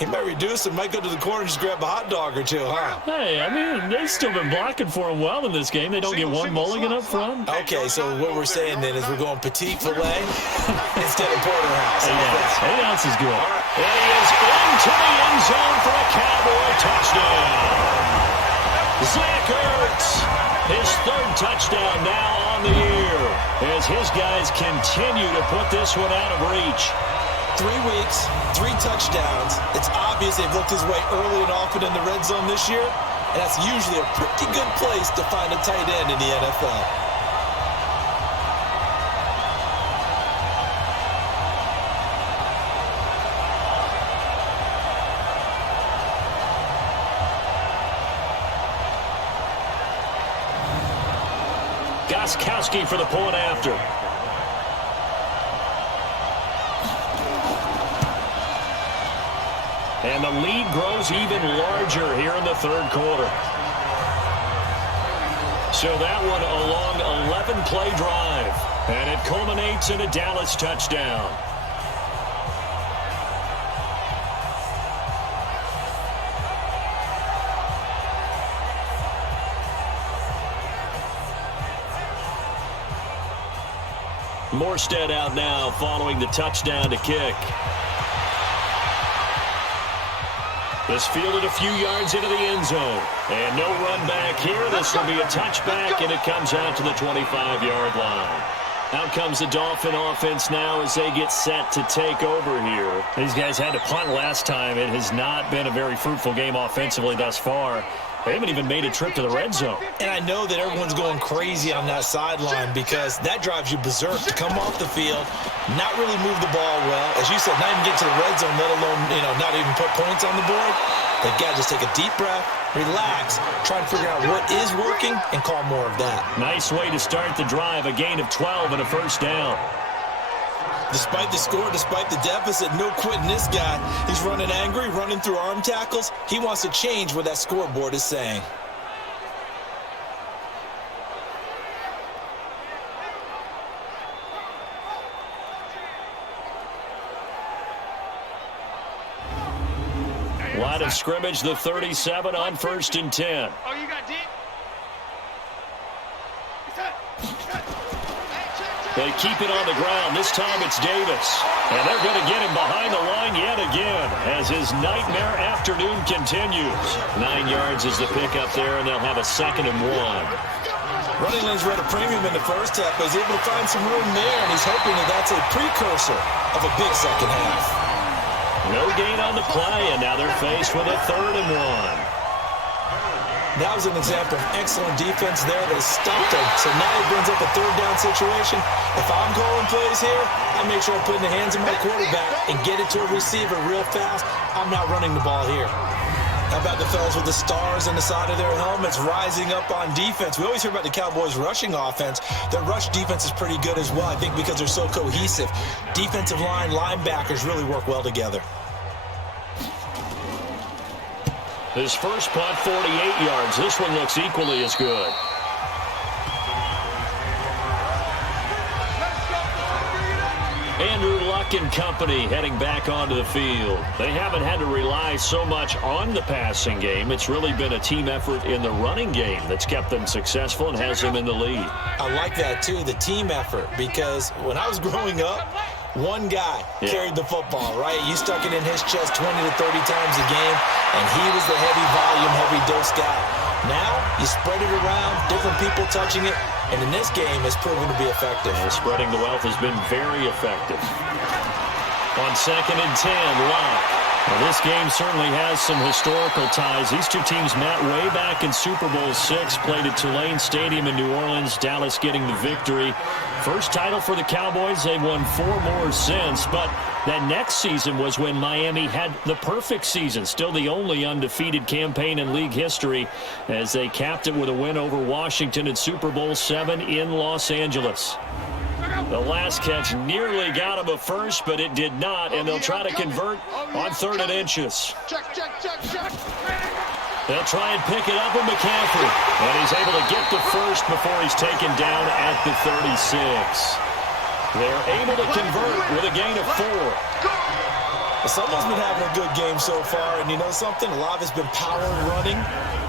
he might reduce it, might go to the corner and just grab a hot dog or two, huh? Hey, I mean, they've still been blocking for him well in this game. They don't get one mulligan up front. Okay, so what we're saying then is we're going petite filet instead of porterhouse. 8 ounce is good. Right. And he is into the end zone for a Cowboy touchdown. Zach Ertz, his third touchdown now on the year, as his guys continue to put this one out of reach. 3 weeks, 3 touchdowns. It's obvious they've looked his way early and often in the red zone this year, and that's usually a pretty good place to find a tight end in the NFL. Gostkowski for the point after. And the lead grows even larger here in the third quarter. So that one a long 11-play drive. And it culminates in a Dallas touchdown. Morstead out now following the touchdown to kick. This fielded a few yards into the end zone. And no run back here. This will be a touchback, and it comes out to the 25-yard line. Out comes the Dolphin offense now as they get set to take over here. These guys had to punt last time. It has not been a very fruitful game offensively thus far. They haven't even made a trip to the red zone. And I know that everyone's going crazy on that sideline because that drives you berserk to come off the field, not really move the ball well. As you said, not even get to the red zone, let alone, not even put points on the board. They've got to just take a deep breath, relax, try and figure out what is working, and call more of that. Nice way to start the drive, a gain of 12 and a first down. Despite the score, despite the deficit, no quitting this guy. He's running angry, running through arm tackles. He wants to change what that scoreboard is saying. Line of scrimmage, the 37 on 1st and 10. Oh, you got deep? They keep it on the ground. This time it's Davis. And they're going to get him behind the line yet again as his nightmare afternoon continues. 9 yards is the pickup there, and they'll have a 2nd and 1. Running lanes were at a premium in the first half, but he's able to find some room there, and he's hoping that that's a precursor of a big second half. No gain on the play, and now they're faced with a 3rd and 1. That was an example of excellent defense there that stopped him. So now he brings up a 3rd down situation. If I'm calling plays here, I make sure I put it in the hands of my quarterback and get it to a receiver real fast. I'm not running the ball here. How about the fellas with the stars on the side of their helmets rising up on defense? We always hear about the Cowboys' rushing offense. Their rush defense is pretty good as well, I think, because they're so cohesive. Defensive line, linebackers really work well together. His first punt, 48 yards. This one looks equally as good. Andrew Luck and company heading back onto the field. They haven't had to rely so much on the passing game. It's really been a team effort in the running game that's kept them successful and has them in the lead. I like that, too, the team effort, because when I was growing up, one guy carried the football, right? You stuck it in his chest 20 to 30 times a game, and he was the heavy volume, heavy dose guy. Now, you spread it around, different people touching it, and in this game, it's proven to be effective. And spreading the wealth has been very effective. On 2nd and 10, Luck. Well, this game certainly has some historical ties. These two teams met way back in Super Bowl VI, played at Tulane Stadium in New Orleans, Dallas getting the victory. First title for the Cowboys. They've won 4 more since, but that next season was when Miami had the perfect season, still the only undefeated campaign in league history, as they capped it with a win over Washington in Super Bowl VII in Los Angeles. The last catch nearly got him a first, but it did not, and they'll try to convert on 3rd and inches. Check. They'll try and pick it up with McCaffrey. And he's able to get the first before he's taken down at the 36. They're able to convert with a gain of 4. Well, someone's been having a good game so far, and you know something? A lot of it's been power and running.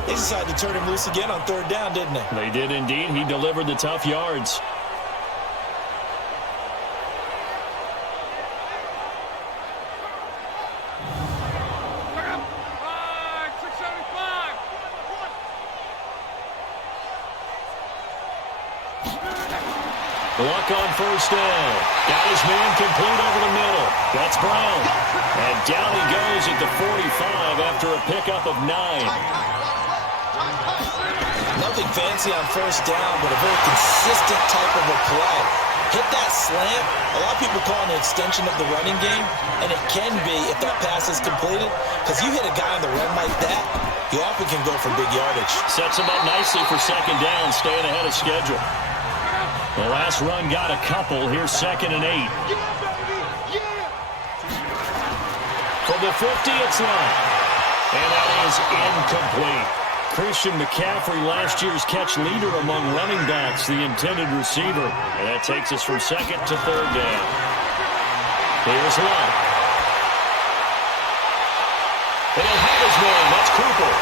They decided to turn him loose again on 3rd down, didn't they? They did indeed. He delivered the tough yards. Luck on 1st down. Got his man complete over the middle. That's Brown. And down he goes at the 45 after a pickup of 9. Nothing fancy on 1st down, but a very consistent type of a play. Hit that slant. A lot of people call it an extension of the running game, and it can be if that pass is completed, because you hit a guy on the run like that, you often can go for big yardage. Sets him up nicely for 2nd down, staying ahead of schedule. The last run got a couple. Here's 2nd and 8. From the 50, it's long. And that is incomplete. Christian McCaffrey, last year's catch leader among running backs, the intended receiver. And that takes us from 2nd to 3rd down. Here's Luck. And he'll have his man. That's Cooper.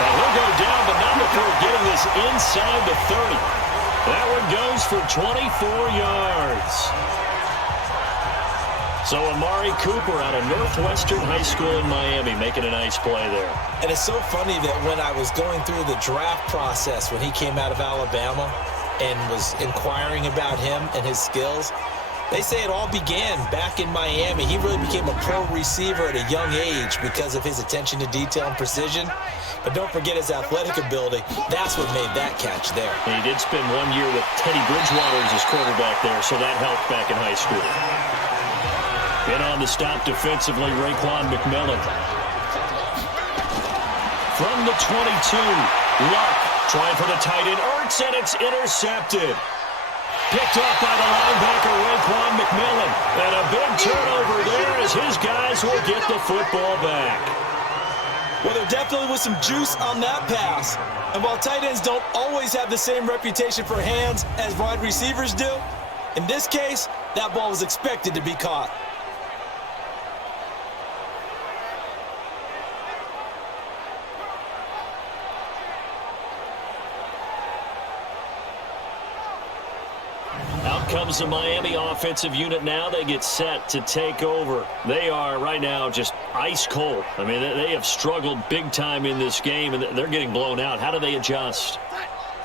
And he'll go down, but not before getting this inside the 30. That one goes for 24 yards. So Amari Cooper out of Northwestern High School in Miami making a nice play there. And it's so funny that when I was going through the draft process when he came out of Alabama and was inquiring about him and his skills, they say it all began back in Miami. He really became a pro receiver at a young age because of his attention to detail and precision. But don't forget his athletic ability. That's what made that catch there. And he did spend 1 year with Teddy Bridgewater as his quarterback there, so that helped back in high school. In on the stop defensively, Raekwon McMillan. From the 22, Luck trying for the tight end. Ertz, and it's intercepted. Picked up by the linebacker, Raekwon McMillan. And a big turnover there as his guys will get the football back. Well, there definitely was some juice on that pass. And while tight ends don't always have the same reputation for hands as wide receivers do, in this case, that ball was expected to be caught. Out comes the Miami offensive unit now. They get set to take over. They are right now just ice cold. I mean, they have struggled big time in this game, and they're getting blown out. How do they adjust?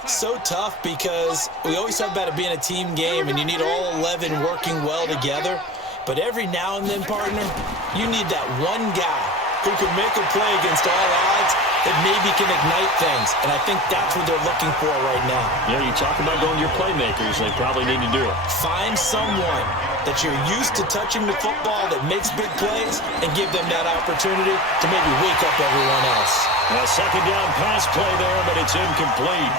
So tough because we always talk about it being a team game, and you need all 11 working well together. But every now and then, partner, you need that one guy who can make a play against all odds that maybe can ignite things. And I think that's what they're looking for right now. Yeah, you talk about going to your playmakers. They probably need to do it. Find someone that you're used to touching the football that makes big plays and give them that opportunity to maybe wake up everyone else. A 2nd down pass play there, but it's incomplete.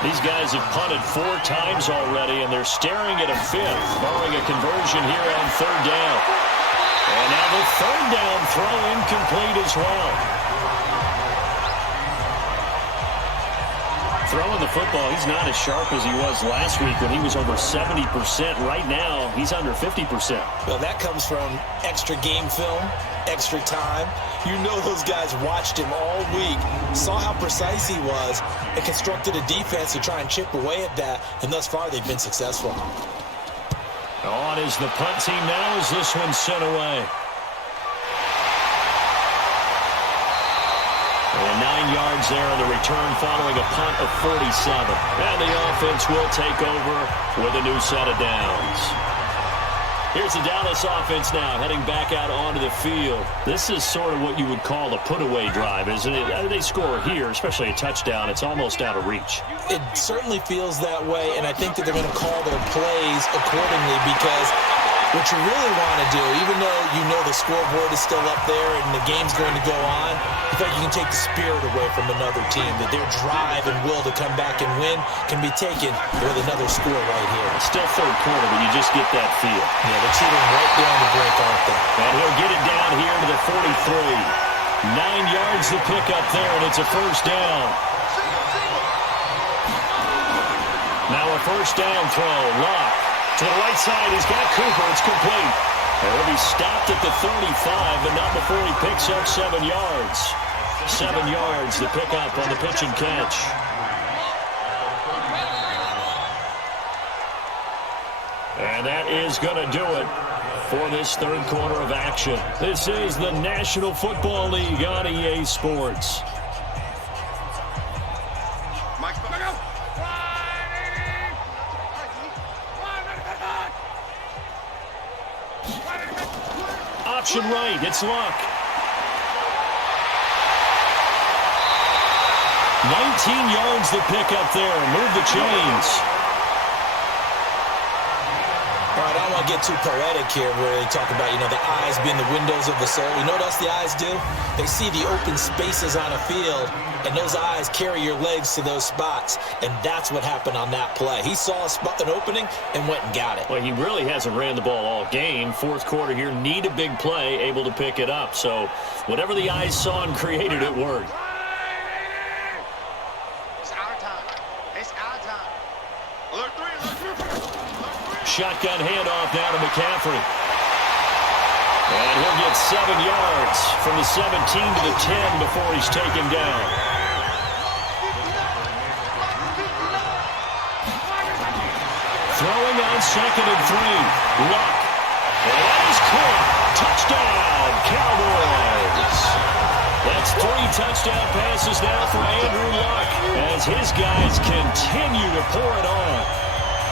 These guys have punted 4 times already, and they're staring at a 5th, barring a conversion here on 3rd down. And now the 3rd down throw incomplete as well. Throwing the football, he's not as sharp as he was last week when he was over 70%. Right now, he's under 50%. Well, that comes from extra game film, extra time. You know those guys watched him all week, saw how precise he was, and constructed a defense to try and chip away at that, and thus far they've been successful. On is the punt team now as this one's sent away. And 9 yards there on the return following a punt of 47. And the offense will take over with a new set of downs. Here's the Dallas offense now heading back out onto the field. This is sort of what you would call a put-away drive, isn't it? They score here, especially a touchdown. It's almost out of reach. It certainly feels that way, and I think that they're going to call their plays accordingly because what you really want to do, even though you know the scoreboard is still up there and the game's going to go on, I feel like you can take the spirit away from another team, that their drive and will to come back and win can be taken with another score right here. It's still 3rd quarter, but you just get that feel. Yeah, they're cheating right down the break, aren't they? And he'll get it down here to the 43. 9 yards to pick up there, and it's a first down. Now a first down throw. Luck to the right side. He's got Cooper. It's complete. And he'll be stopped at the 35, but not before he picks up 7 yards. 7 yards to pick up on the pitch and catch. And that is going to do it for this third quarter of action. This is the National Football League on EA Sports. Option right, it's Luck. 19 yards to pick up there. Move the chains. All right, I don't want to get too poetic here where they talk about, the eyes being the windows of the soul. You know what else the eyes do? They see the open spaces on a field, and those eyes carry your legs to those spots, and that's what happened on that play. He saw an opening and went and got it. Well, he really hasn't ran the ball all game. Fourth quarter here, need a big play, able to pick it up. So whatever the eyes saw and created, it worked. Shotgun handoff now to McCaffrey. And he'll get 7 yards from the 17 to the 10 before he's taken down. Throwing on 2nd and 3. Luck. And that is caught. Touchdown, Cowboys. That's 3 touchdown passes now for Andrew Luck as his guys continue to pour it on.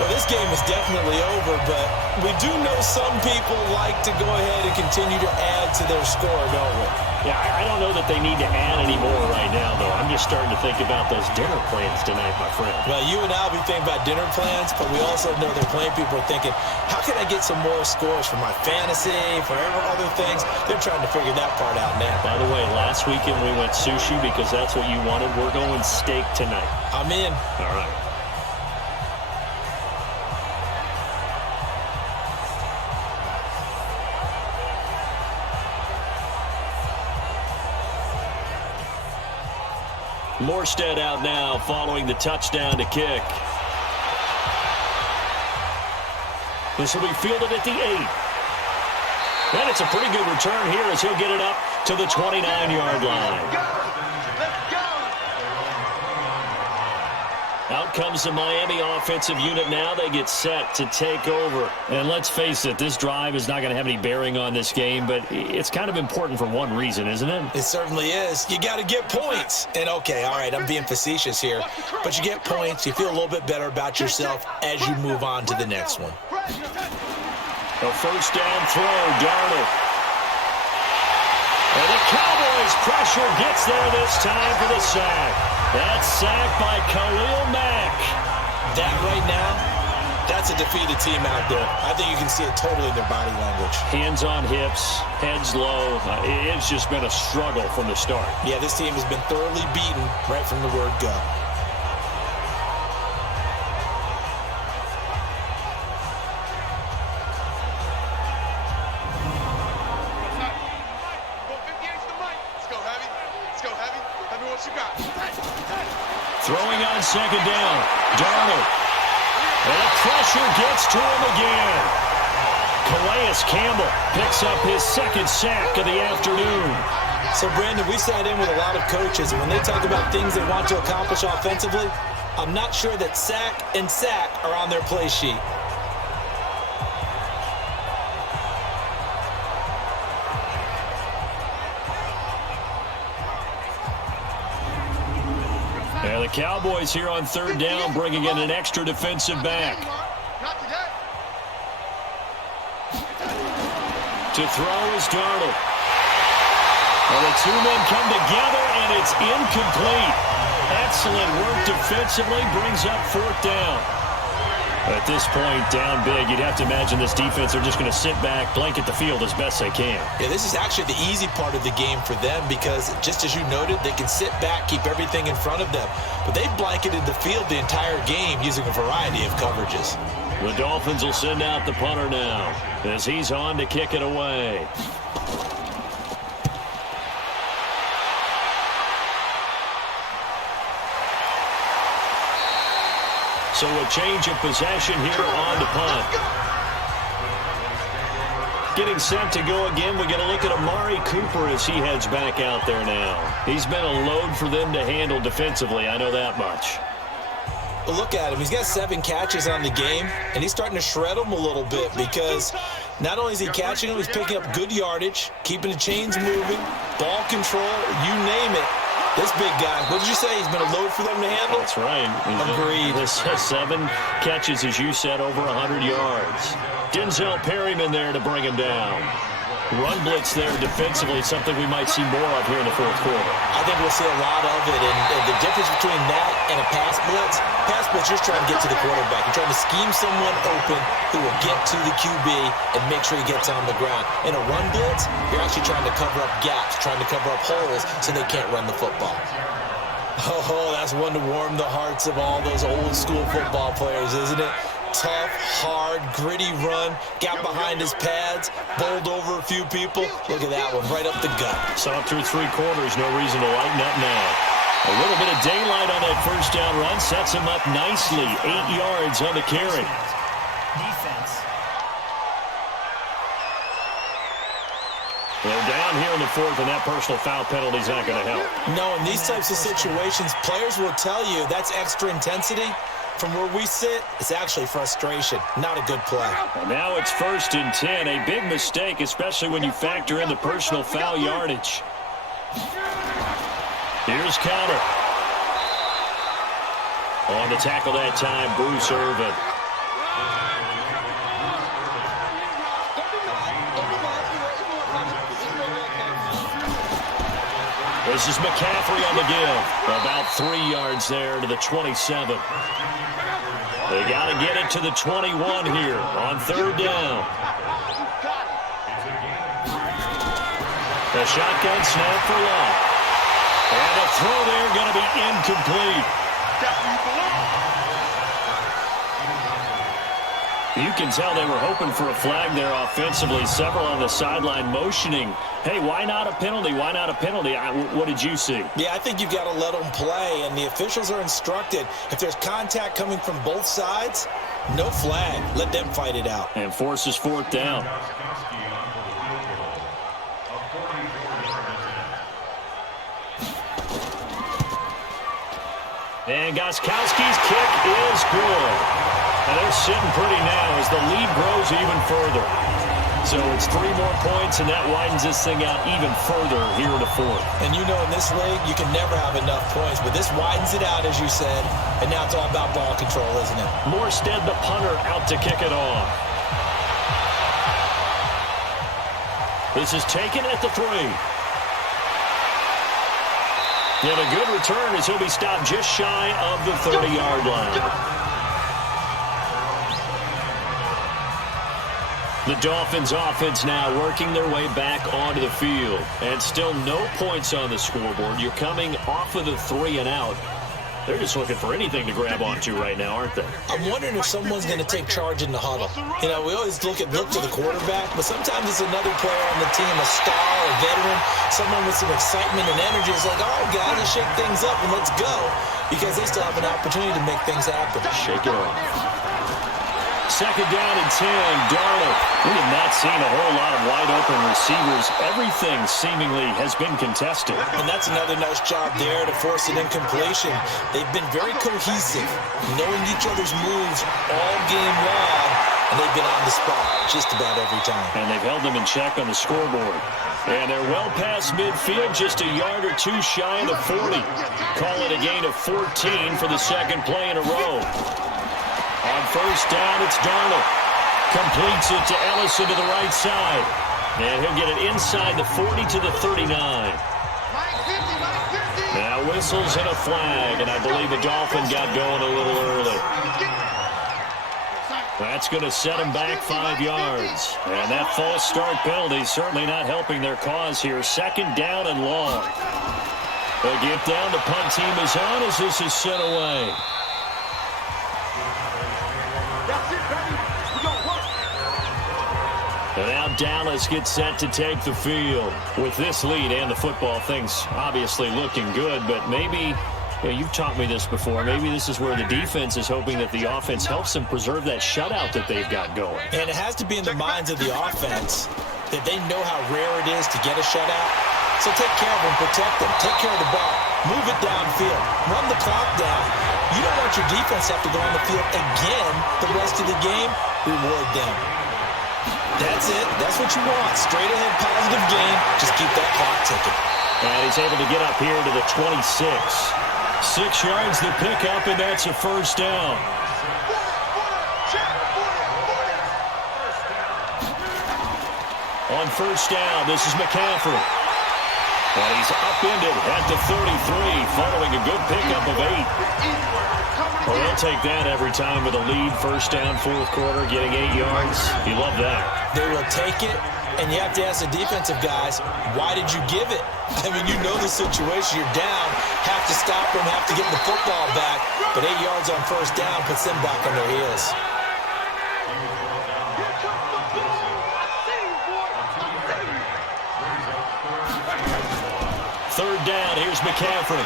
Well, this game is definitely over, but we do know some people like to go ahead and continue to add to their score, don't we? Yeah, I don't know that they need to add any more right now, though. I'm just starting to think about those dinner plans tonight, my friend. Well, you and I will be thinking about dinner plans, but we also know they're playing people are thinking, how can I get some more scores for my fantasy, for other things? They're trying to figure that part out now. By the way, last weekend we went sushi because that's what you wanted. We're going steak tonight. I'm in. All right. Morstead out now following the touchdown to kick. This will be fielded at the 8. And it's a pretty good return here as he'll get it up to the 29-yard line. Out comes the Miami offensive unit now. They get set to take over. And let's face it, this drive is not going to have any bearing on this game, but it's kind of important for one reason, isn't it? It certainly is. You got to get points. And okay, all right, I'm being facetious here, but you get points. You feel a little bit better about yourself as you move on to the next one. A first down throw, Darnold. And the Cowboys pressure gets there this time for the sack. That's sacked by Khalil Mack. That right now, that's a defeated team out there. I think you can see it totally in their body language. Hands on hips, heads low. It's just been a struggle from the start. Yeah, this team has been thoroughly beaten right from the word go. Throwing on second down. Darnold. And the pressure gets to him again. Calais Campbell picks up his second sack of the afternoon. So, Brandon, we sat in with a lot of coaches, and when they talk about things they want to accomplish offensively, I'm not sure that sack and sack are on their play sheet. And the Cowboys here on third down bringing in an extra defensive back. To throw is Darnold. And the two men come together, and it's incomplete. Excellent work defensively, brings up fourth down. At this point, down big, you'd have to imagine this defense are just going to sit back, blanket the field as best they can. Yeah, this is actually the easy part of the game for them because, just as you noted, they can sit back, keep everything in front of them. But they've blanketed the field the entire game using a variety of coverages. The Dolphins will send out the punter now as he's on to kick it away. So a change of possession here on the punt. Getting set to go again, we get a look at Amari Cooper as he heads back out there now. He's been a load for them to handle defensively, I know that much. But look at him. He's got 7 catches on the game, and he's starting to shred them a little bit because not only is he catching them, he's picking up good yardage, keeping the chains moving, ball control, you name it. This big guy, what did you say? He's been a load for them to handle? That's right. Agreed. 7 catches, as you said, over 100 yards. Denzel Perryman there to bring him down. Run blitz there defensively, something we might see more of here in the fourth quarter. I think we'll see a lot of it, and the difference between that and a pass blitz, you're trying to get to the quarterback. You're trying to scheme someone open who will get to the QB and make sure he gets on the ground. In a run blitz, you're actually trying to cover up gaps, trying to cover up holes so they can't run the football. Oh, that's one to warm the hearts of all those old school football players, isn't it? Tough, hard, gritty run, got behind his pads, bowled over a few people. Look at that one, right up the gut. So up through 3 quarters, no reason to lighten up now. A little bit of daylight on that first down run sets him up nicely. 8 yards on the carry. Defense. They're down here in the 4th, and that personal foul penalty is not going to help. No, in these types of situations, players will tell you that's extra intensity. From where we sit, it's actually frustration. Not a good play. And now it's 1st and 10. A big mistake, especially when you factor in the personal foul yardage. Here's counter. On the tackle that time, Bruce Irvin. This is McCaffrey on the give. About 3 yards there to the 27. They got to get it to the 21 here on 3rd down. The shotgun snap for Love. And a throw there going to be incomplete. You can tell they were hoping for a flag there offensively. Several on the sideline motioning, hey, why not a penalty? Why not a penalty? What did you see? Yeah, I think you've got to let them play, and the officials are instructed. If there's contact coming from both sides, no flag. Let them fight it out. And forces 4th down. And Gostkowski's kick is good. And they're sitting pretty now as the lead grows even further. So it's 3 more points, and that widens this thing out even further here in the 4th. And you know in this league, you can never have enough points, but this widens it out, as you said, and now it's all about ball control, isn't it? Morstead, the punter, out to kick it off. This is taken at the 3. And a good return as he'll be stopped just shy of the 30-yard line. The Dolphins offense now working their way back onto the field. And still no points on the scoreboard. You're coming off of the 3 and out. They're just looking for anything to grab onto right now, aren't they? I'm wondering if someone's going to take charge in the huddle. You know, we always look to the quarterback, but sometimes it's another player on the team, a star, a veteran, someone with some excitement and energy. It's like, all right, guys, let's shake things up and let's go. Because they still have an opportunity to make things happen. Shake it off. 2nd down and 10, Darnold. We have not seen a whole lot of wide-open receivers. Everything seemingly has been contested. And that's another nice job there to force an incompletion. They've been very cohesive, knowing each other's moves all game long, and they've been on the spot just about every time. And they've held them in check on the scoreboard. And they're well past midfield, just a yard or 2 shy of the 40. Call it a gain of 14 for the 2nd play in a row. On 1st down, it's Darnold. Completes it to Ellison to the right side. And he'll get it inside the 40 to the 39. Now whistles and a flag, and I believe the Dolphin got going a little early. That's going to set him back 5 yards. And that false start penalty certainly not helping their cause here. 2nd down and long. The get down, the punt team is on as this is sent away. And now Dallas gets set to take the field. With this lead and the football, things obviously looking good, but maybe Yeah, you've taught me this before. Maybe this is where the defense is hoping that the offense helps them preserve that shutout that they've got going. And it has to be in the minds of the offense that they know how rare it is to get a shutout. So take care of them, protect them, take care of the ball, move it downfield, run the clock down. You don't want your defense to have to go on the field again the rest of the game. Reward them. That's it. That's what you want. Straight ahead, positive game. Just keep that clock ticking. And he's able to get up here to the 26. 6 yards the pickup, and that's a first down. On first down, this is McCaffrey. And he's upended at the 33, following a good pickup of 8. Well, they'll take that every time with a lead. First down, fourth quarter, getting 8 yards. You love that. They will take it, and you have to ask the defensive guys, why did you give it? I mean, you know the situation. You're down, have to stop them, have to get the football back. But 8 yards on first down puts them back on their heels. Third down, here's McCaffrey.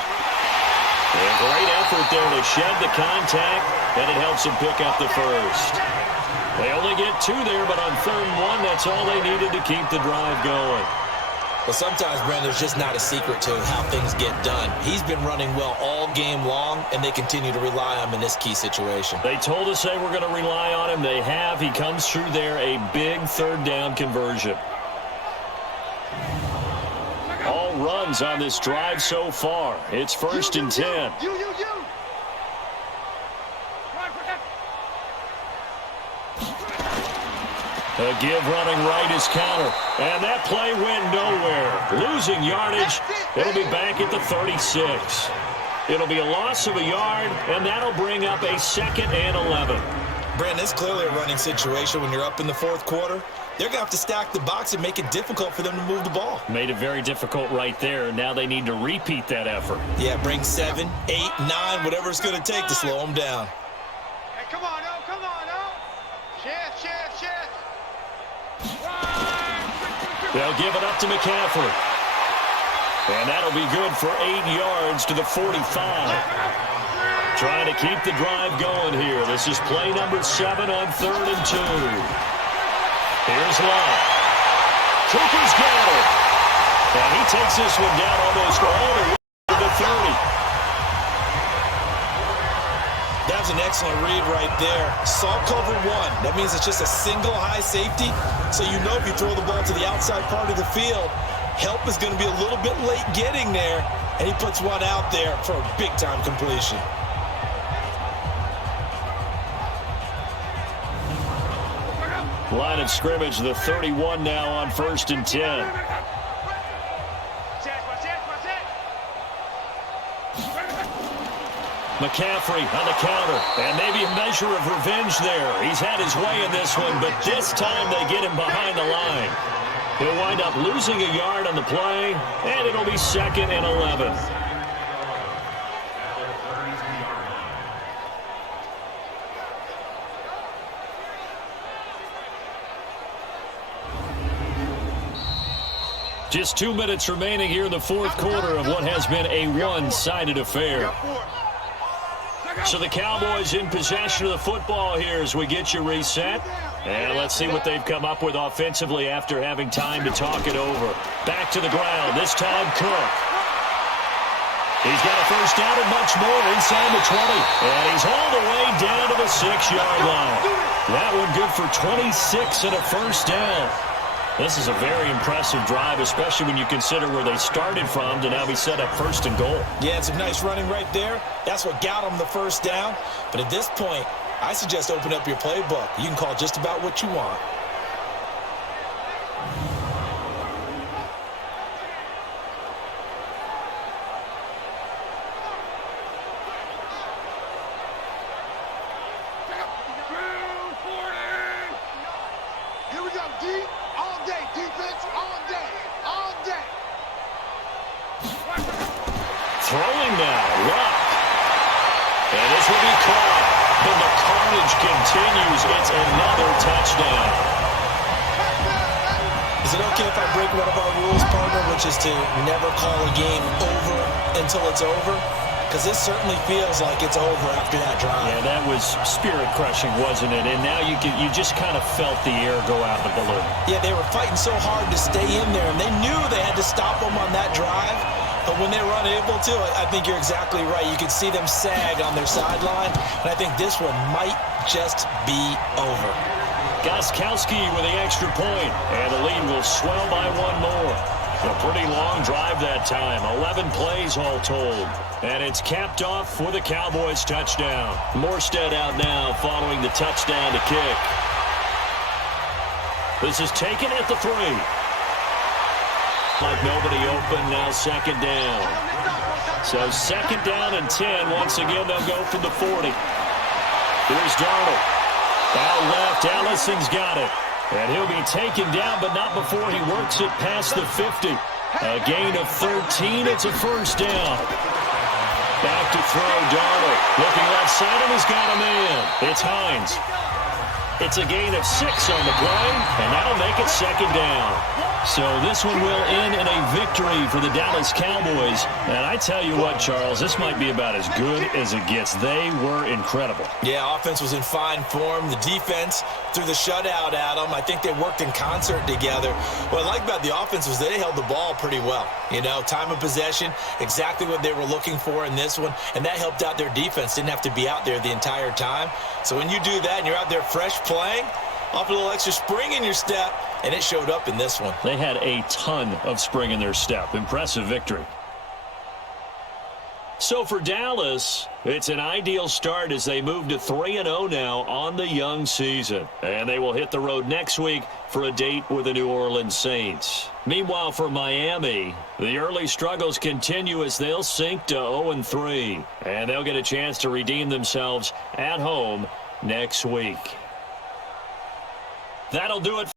A great effort there to shed the contact, and it helps him pick up the first. They only get 2 there, but on 3rd and 1, that's all they needed to keep the drive going. Well, sometimes, Brent, there's just not a secret to how things get done. He's been running well all game long, and they continue to rely on him in this key situation. They told us they were going to rely on him. They have. He comes through there, a big 3rd down conversion. All runs on this drive so far. It's 1st and 10. A give running right is counter. And that play went nowhere. Losing yardage. It'll be back at the 36. It'll be a loss of a yard, and that'll bring up a 2nd and 11. Brandon, it's clearly a running situation when you're up in the 4th quarter. They're going to have to stack the box and make it difficult for them to move the ball. Made it very difficult right there. Now they need to repeat that effort. Yeah, bring 7, 8, 9, whatever it's going to take to slow them down. Hey, come on, oh, come on, oh. Chance. They'll give it up to McCaffrey. And that'll be good for 8 yards to the 45. Trying to keep the drive going here. This is play number 7 on 3rd and 2. Here's Love. Cooper's got it. And he takes this one down almost all the way to the 30. That was an excellent read right there. Saw cover 1. That means it's just a single high safety. So you know if you throw the ball to the outside part of the field, help is going to be a little bit late getting there. And he puts one out there for a big-time completion. Line of scrimmage, the 31 now on 1st and 10. McCaffrey on the counter, and maybe a measure of revenge there. He's had his way in this one, but this time they get him behind the line. He'll wind up losing a yard on the play, and it'll be 2nd and 11. Just 2 minutes remaining here in the 4th quarter of what has been a one-sided affair. So the Cowboys in possession of the football here as we get you reset. And let's see what they've come up with offensively after having time to talk it over. Back to the ground, this time Cook. He's got a first down and much more inside the 20. And he's all the way down to the 6-yard line. That one good for 26 and a first down. This is a very impressive drive, especially when you consider where they started from to now be set up 1st and goal. Yeah, it's some nice running right there. That's what got them the first down. But at this point, I suggest open up your playbook. You can call just about what you want. Here we go, D. All day, defense, all day, all day. Throwing now, Luck. And this will be caught. But the carnage continues. It's another touchdown. Is it okay if I break one of our rules, partner, which is to never call a game over until it's over? because this certainly feels like it's over after that drive. Yeah, that was spirit-crushing, wasn't it? And now you just kind of felt the air go out of the balloon. Yeah, they were fighting so hard to stay in there, and they knew they had to stop them on that drive. But when they were unable to, I think you're exactly right. You could see them sag on their sideline, and I think this one might just be over. Gostkowski with the extra point, and the lead will swell by one more. A pretty long drive that time, 11 plays all told. And it's capped off with a Cowboys touchdown. Morstead out now following the touchdown to kick. This is taken at the 3. Like nobody open, now second down. So second down and 10. Once again, they'll go from the 40. Here's Darnold. Out left, Allison's got it. And he'll be taken down, but not before he works it past the 50. A gain of 13. It's a first down. Back to throw, Darnold. Looking left side, and he's got a man. It's Hines. It's a gain of 6 on the play, and that'll make it second down. So this one will end in a victory for the Dallas Cowboys. And I tell you what, Charles, this might be about as good as it gets. They were incredible. Yeah, offense was in fine form. The defense threw the shutout at them. I think they worked in concert together. What I like about the offense was they held the ball pretty well. You know, time of possession, exactly what they were looking for in this one. And that helped out their defense. Didn't have to be out there the entire time. So when you do that and you're out there fresh playing, off a little extra spring in your step, and it showed up in this one. They had a ton of spring in their step. Impressive victory. So for Dallas, it's an ideal start as they move to 3-0 now on the young season. And they will hit the road next week for a date with the New Orleans Saints. Meanwhile, for Miami, the early struggles continue as they'll sink to 0-3. And they'll get a chance to redeem themselves at home next week. That'll do it.